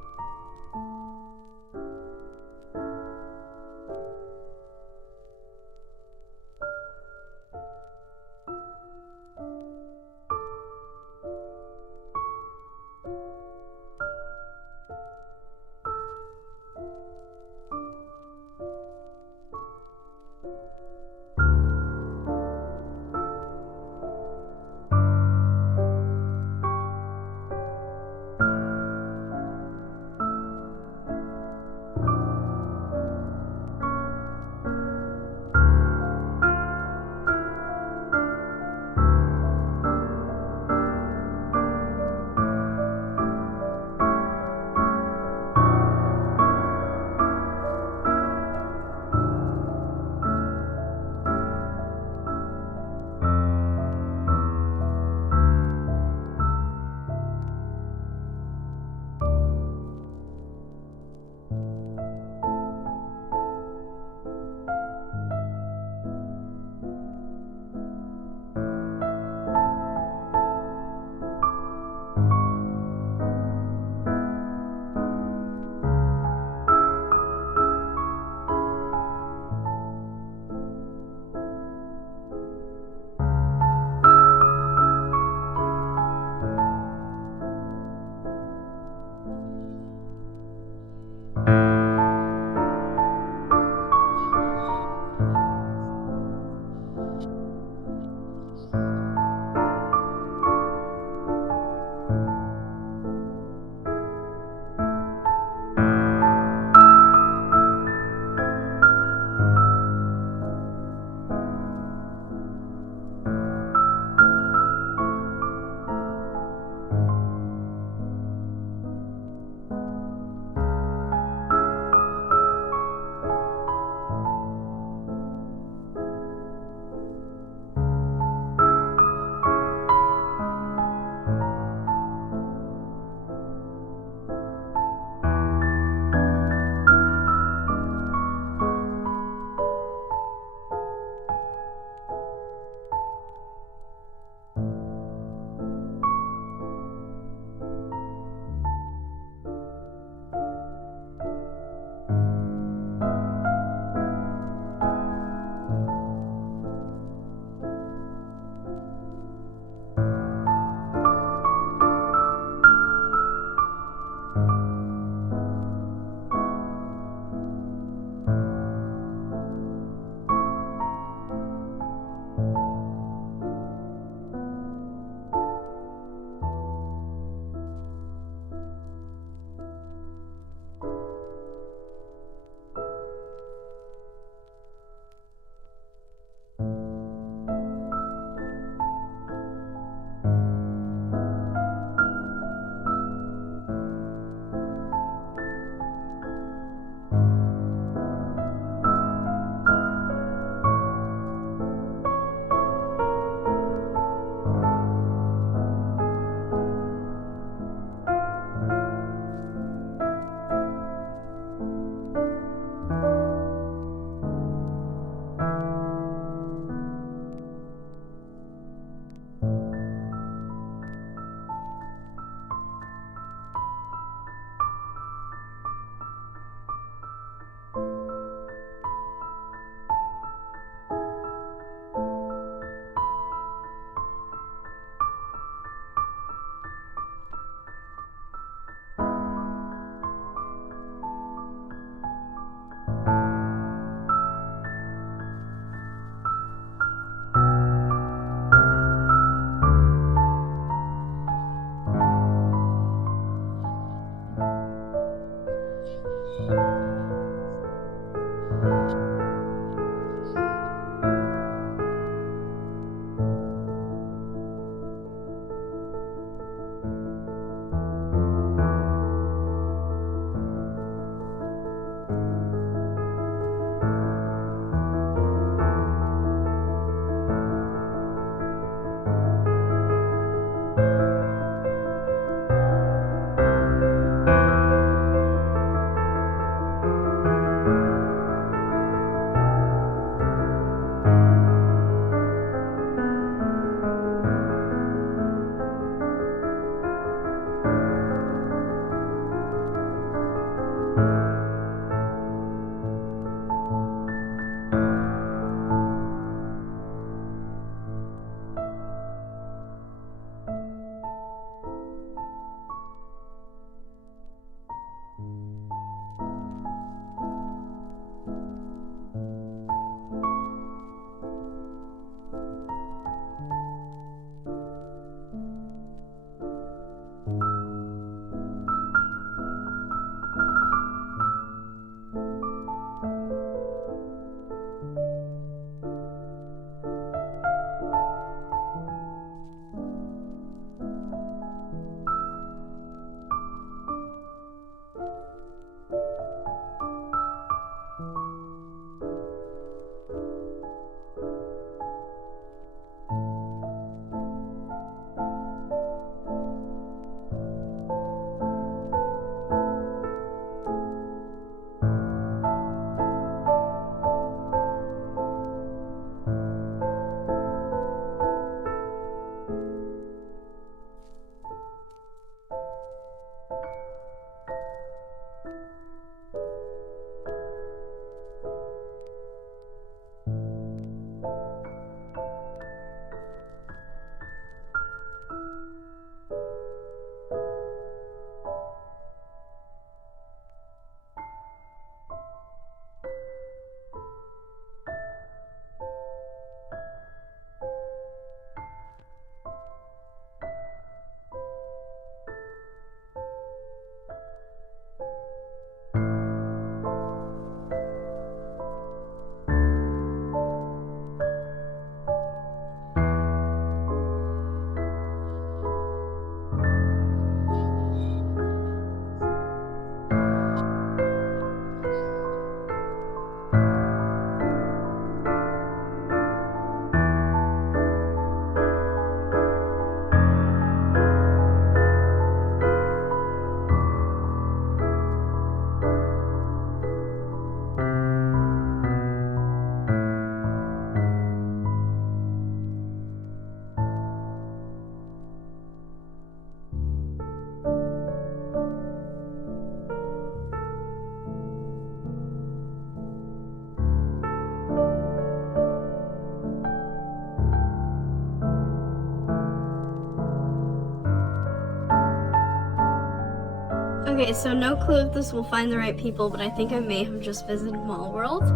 Okay, so no clue if this will find the right people, but I think I may have just visited Mall World.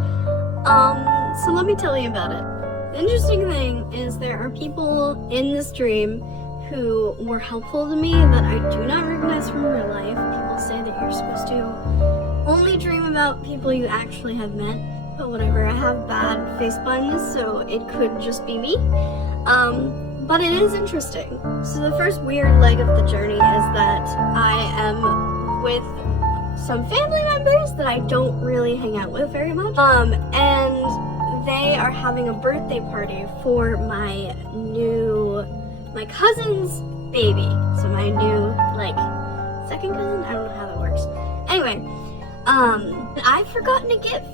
So let me tell you about it. The interesting thing is there are people in this dream who were helpful to me that I do not recognize from real life. People say that you're supposed to only dream about people you actually have met, but whatever, I have bad face blindness, so it could just be me. But it is interesting. So the first weird leg of the journey is that I am with some family members that I don't really hang out with very much. And they are having a birthday party for my cousin's baby. So my new, second cousin? I don't know how that works. Anyway, I've forgotten a gift.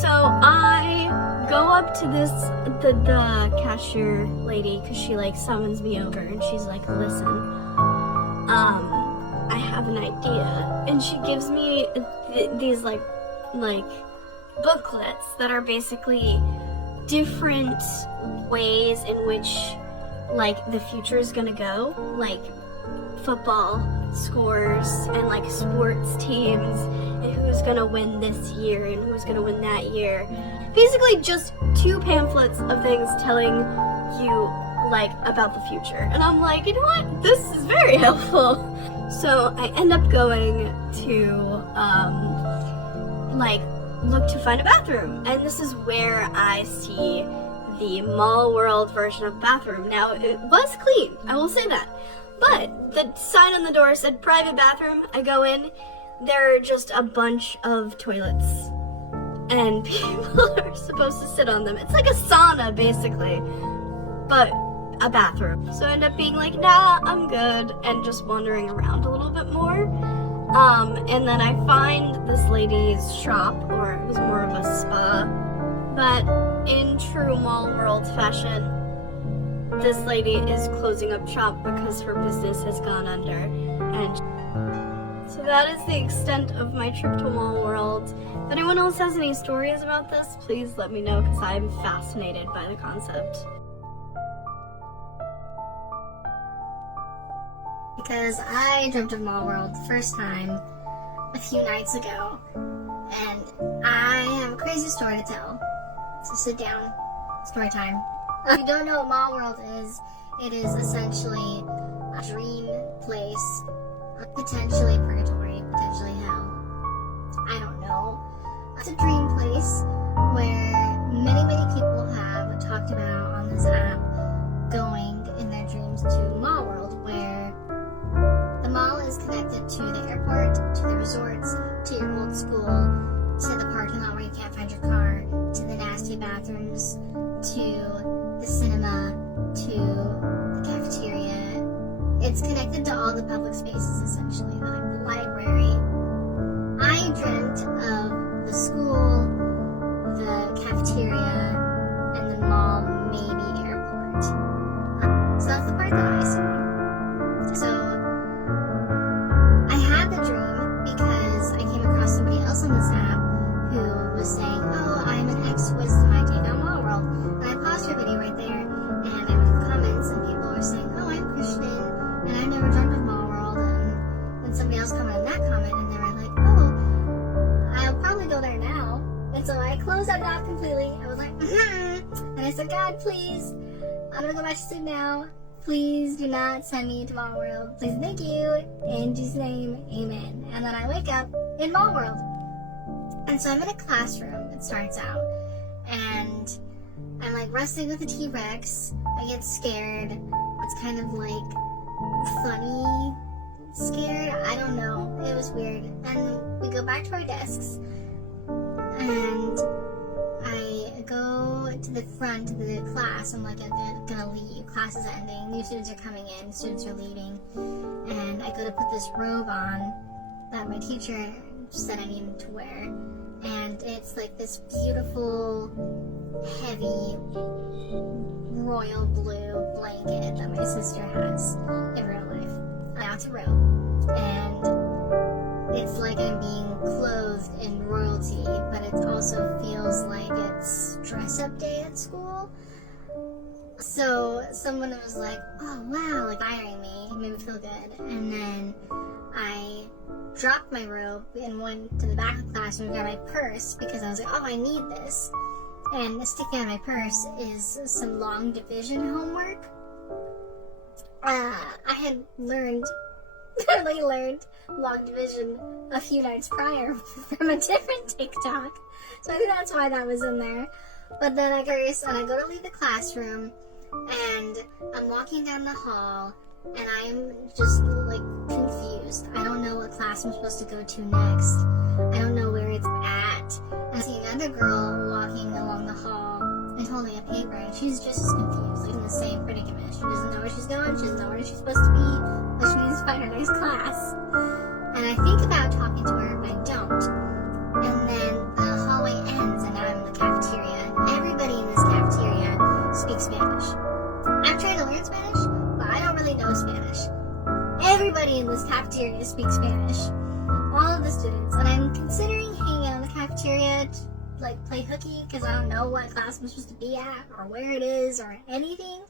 So I go up to the cashier lady, because she summons me over and she's like, listen, I have an idea. And she gives me these booklets that are basically different ways in which the future is gonna go, football scores and sports teams and who's gonna win this year and who's gonna win that year. Basically just 2 pamphlets of things telling you like about the future. And I'm like, you know what? This is very helpful. So I end up going to like look to find a bathroom, and this is where I see the mall world version of bathroom. Now it was clean, I will say that, but the sign on the door said private bathroom. I go in, there are just a bunch of toilets, and people are supposed to sit on them. It's like a sauna basically, but a bathroom. So I end up being like, nah, I'm good, and just wandering around a little bit more. And then I find this lady's shop, or it was more of a spa, but in true mall world fashion, this lady is closing up shop because her business has gone under. And so that is the extent of my trip to mall world. If anyone else has any stories about this, please let me know, because I'm fascinated by the concept. Because I dreamt of Mall World the first time a few nights ago, and I have a crazy story to tell. So sit down, story time. If you don't know what Mall World is, it is essentially a dream place, potentially purgatory, potentially hell. I don't know. It's a dream place where many people have talked about on this app going in their dreams to Mall World, where the mall is connected to the airport, to the resorts, to your old school, to the parking lot where you can't find your car, to the nasty bathrooms, to the cinema, to the cafeteria. It's connected to all the public spaces, essentially, the library. I dreamt of the school, the cafeteria, and the mall, maybe airport. So that's the part that I saw. So I had the dream because I came across somebody else on this app who was saying, oh, I'm an ex-wisdom, I take on Mall World. And I paused her video right there, and I went to the comments, and people were saying, oh, I'm Christian, and I never dreamt of Mall World. And then somebody else commented that comment, and they were like, oh, I'll probably go there now. And so I closed that off completely. I was like, and I said, God, please, I'm gonna go back to sleep now. Please do not send me to Mall World. Please, thank you. In Jesus' name, amen. And then I wake up in Mall World. And so I'm in a classroom, it starts out. And I'm like wrestling with a T-Rex. I get scared. It's kind of like funny scared. I don't know. It was weird. And we go back to our desks. And I go to the front of the class. I'm like, I'm gonna leave. Class is ending. New students are coming in. Students are leaving. And I go to put this robe on that my teacher said I needed to wear. And it's like this beautiful, heavy, royal blue blanket that my sister has in real life. Now it's a robe. And it's like I'm being clothed in royalty, but it also feels like it's dress-up day at school. So someone was like, oh wow, like hiring me. It made me feel good. And then I dropped my robe and went to the back of the class and grabbed my purse because I was like, oh, I need this. And sticking out of my purse is some long division homework. I had learned long division a few nights prior from a different TikTok. So I think that's why that was in there. But then I go to leave the classroom, and I'm walking down the hall, and I'm just like confused. I don't know what class I'm supposed to go to next. I don't know where it's at. I see another girl walking along the hall and holding a paper, and she's just as confused, like in the same predicament. She doesn't know where she's going, she doesn't know where she's supposed to be, but she needs to find her next class. And I think about talking to her, but I don't. And then the hallway ends, and I'm in the cafeteria. Everybody in this cafeteria speaks Spanish. I'm trying to learn Spanish, but I don't really know Spanish. Everybody in this cafeteria speaks Spanish. All of the students. And I'm considering hanging out in the cafeteria to like play hooky because I don't know what class I'm supposed to be at or where it is or anything.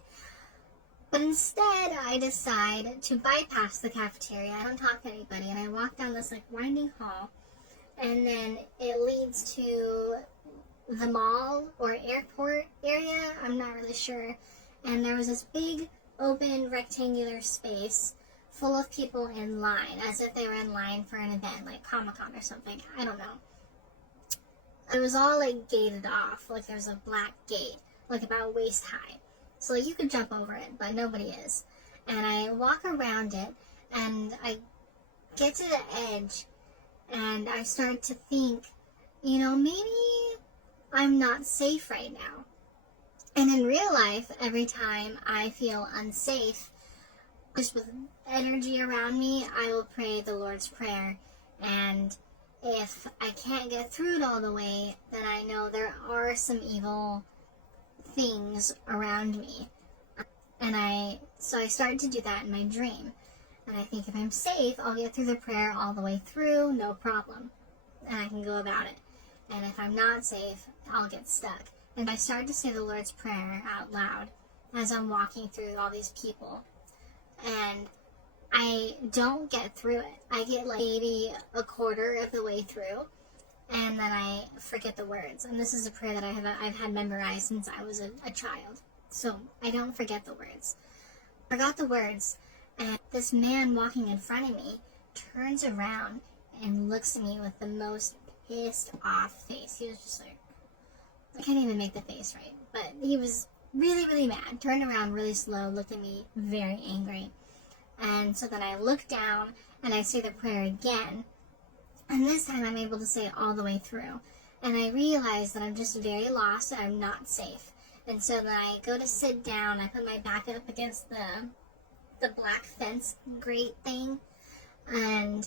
But instead, I decide to bypass the cafeteria. I don't talk to anybody, and I walk down this like winding hall, and then it leads to the mall or airport area. I'm not really sure. and there was this big open rectangular space full of people in line, as if they were in line for an event like Comic-Con or something. I don't know. It was all like gated off, like there's a black gate, like about waist high. So like, you could jump over it, but nobody is. And I walk around it, and I get to the edge, and I start to think, you know, maybe I'm not safe right now. And in real life, every time I feel unsafe, just with energy around me, I will pray the Lord's Prayer. And if I can't get through it all the way, then I know there are some evil things around me. And so I started to do that in my dream. And I think if I'm safe, I'll get through the prayer all the way through, no problem. And I can go about it. And if I'm not safe, I'll get stuck. And I started to say the Lord's Prayer out loud as I'm walking through all these people. And I don't get through it. I get like maybe a quarter of the way through, and then I forget the words. And this is a prayer that I've had memorized since I was a child. So I don't forget the words. I forgot the words, and this man walking in front of me turns around and looks at me with the most pissed off face. He was just like, I can't even make the face right, but he was really, really mad. Turned around really slow, looked at me very angry. And so then I look down and I say the prayer again. And this time I'm able to say it all the way through. And I realize that I'm just very lost and I'm not safe. And so then I go to sit down. I put my back up against the black fence grate thing. And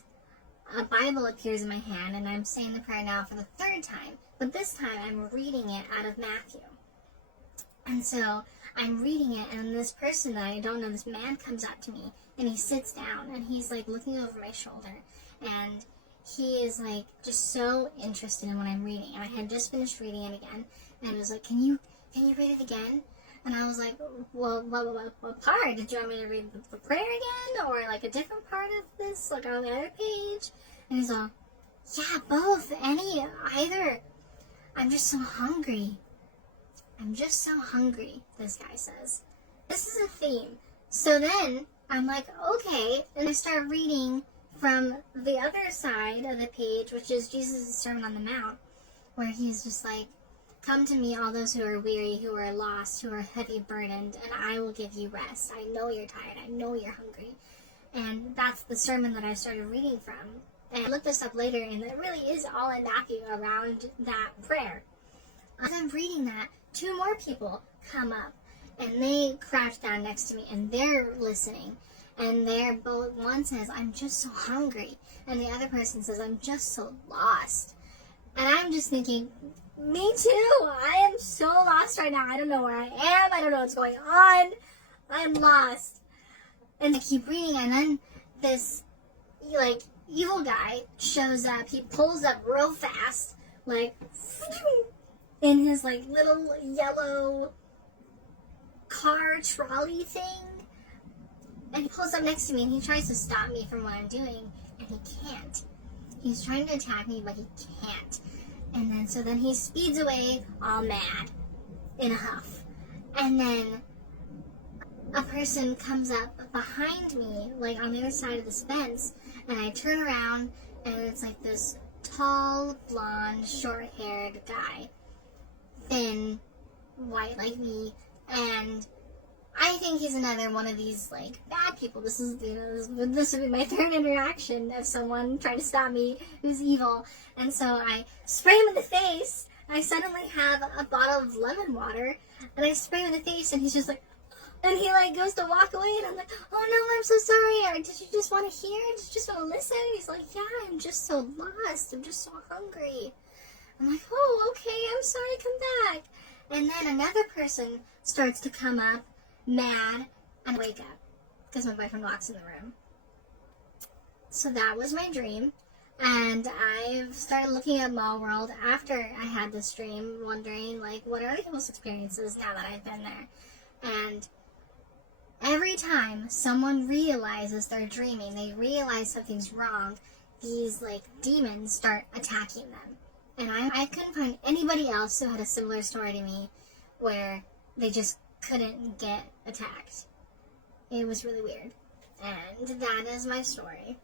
a Bible appears in my hand. And I'm saying the prayer now for the third time. But this time I'm reading it out of Matthew. And so I'm reading it, and this person that I don't know, this man comes up to me, and he sits down, and he's like looking over my shoulder, and he is like just so interested in what I'm reading. And I had just finished reading it again, and he was like, can you read it again? And I was like, well, what part? Did you want me to read the prayer again, or like a different part of this, like on the other page? And he's all, yeah, both, either. I'm just so hungry. I'm just so hungry, this guy says. This is a theme. So then I'm like, okay, and I start reading from the other side of the page, which is Jesus' Sermon on the Mount, where he's just like, come to me, all those who are weary, who are lost, who are heavy burdened, and I will give you rest. I know you're tired. I know you're hungry. And that's the sermon that I started reading from. And I looked this up later, and it really is all in Matthew around that prayer. As I'm reading that, 2 more people come up, and they crouch down next to me, and they're listening. And they're both, one says, I'm just so hungry, and the other person says, I'm just so lost. And I'm just thinking, me too. I am so lost right now. I don't know where I am. I don't know what's going on. I'm lost. And I keep reading, and then this, like, evil guy shows up. He pulls up real fast, like, in his like little yellow car trolley thing, and he pulls up next to me, and he tries to stop me from what I'm doing, and he can't. He's trying to attack me, but he can't. And then he speeds away all mad in a huff. And then a person comes up behind me, like on the other side of this fence, and I turn around, and it's like this tall, blonde, short-haired guy. Thin, white like me, and I think he's another one of these like bad people. This is, this would be my third interaction of someone trying to stop me who's evil. And so I spray him in the face. I suddenly have a bottle of lemon water, and I spray him in the face, and he's just like, and he like goes to walk away, and I'm like, oh no, I'm so sorry. Did you just want to hear? Did you just want to listen? And he's like, yeah, I'm just so lost. I'm just so hungry. I'm like, oh, okay, I'm sorry, come back. And then another person starts to come up, mad, and wake up, because my boyfriend walks in the room. So that was my dream, and I've started looking at Mall World after I had this dream, wondering, like, what are other people's experiences now that I've been there? And every time someone realizes they're dreaming, they realize something's wrong, these, like, demons start attacking them. And I couldn't find anybody else who had a similar story to me, where they just couldn't get attacked. It was really weird. And that is my story.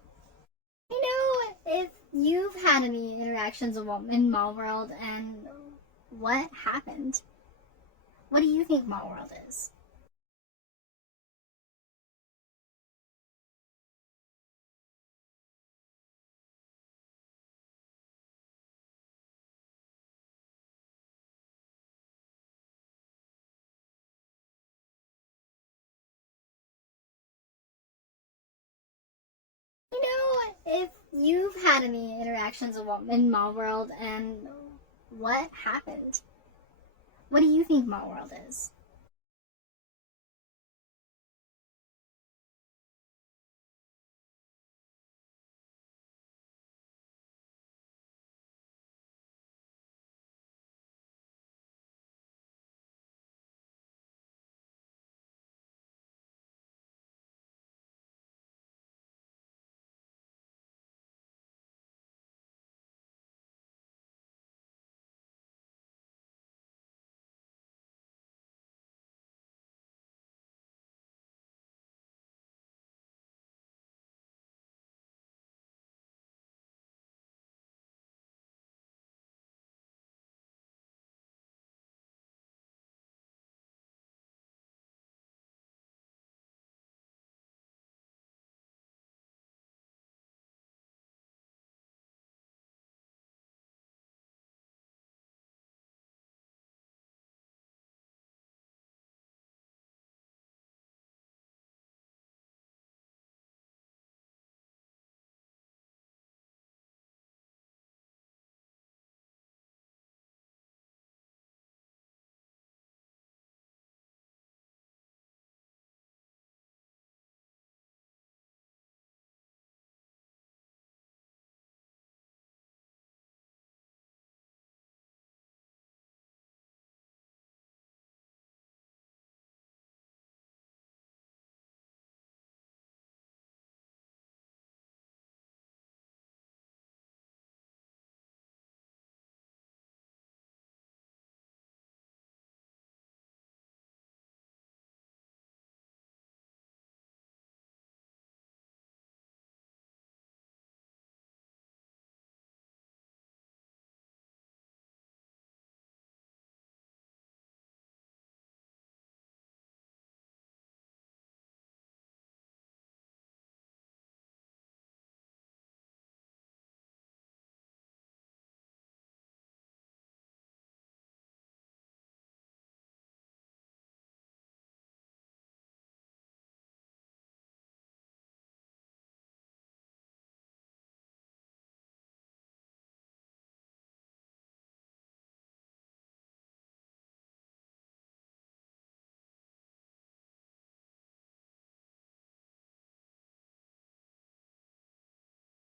You know, if you've had any interactions in Mall World and what happened? What do you think Mall World is? You know, if you've had any interactions in Mall World and what happened? What do you think Mall World is?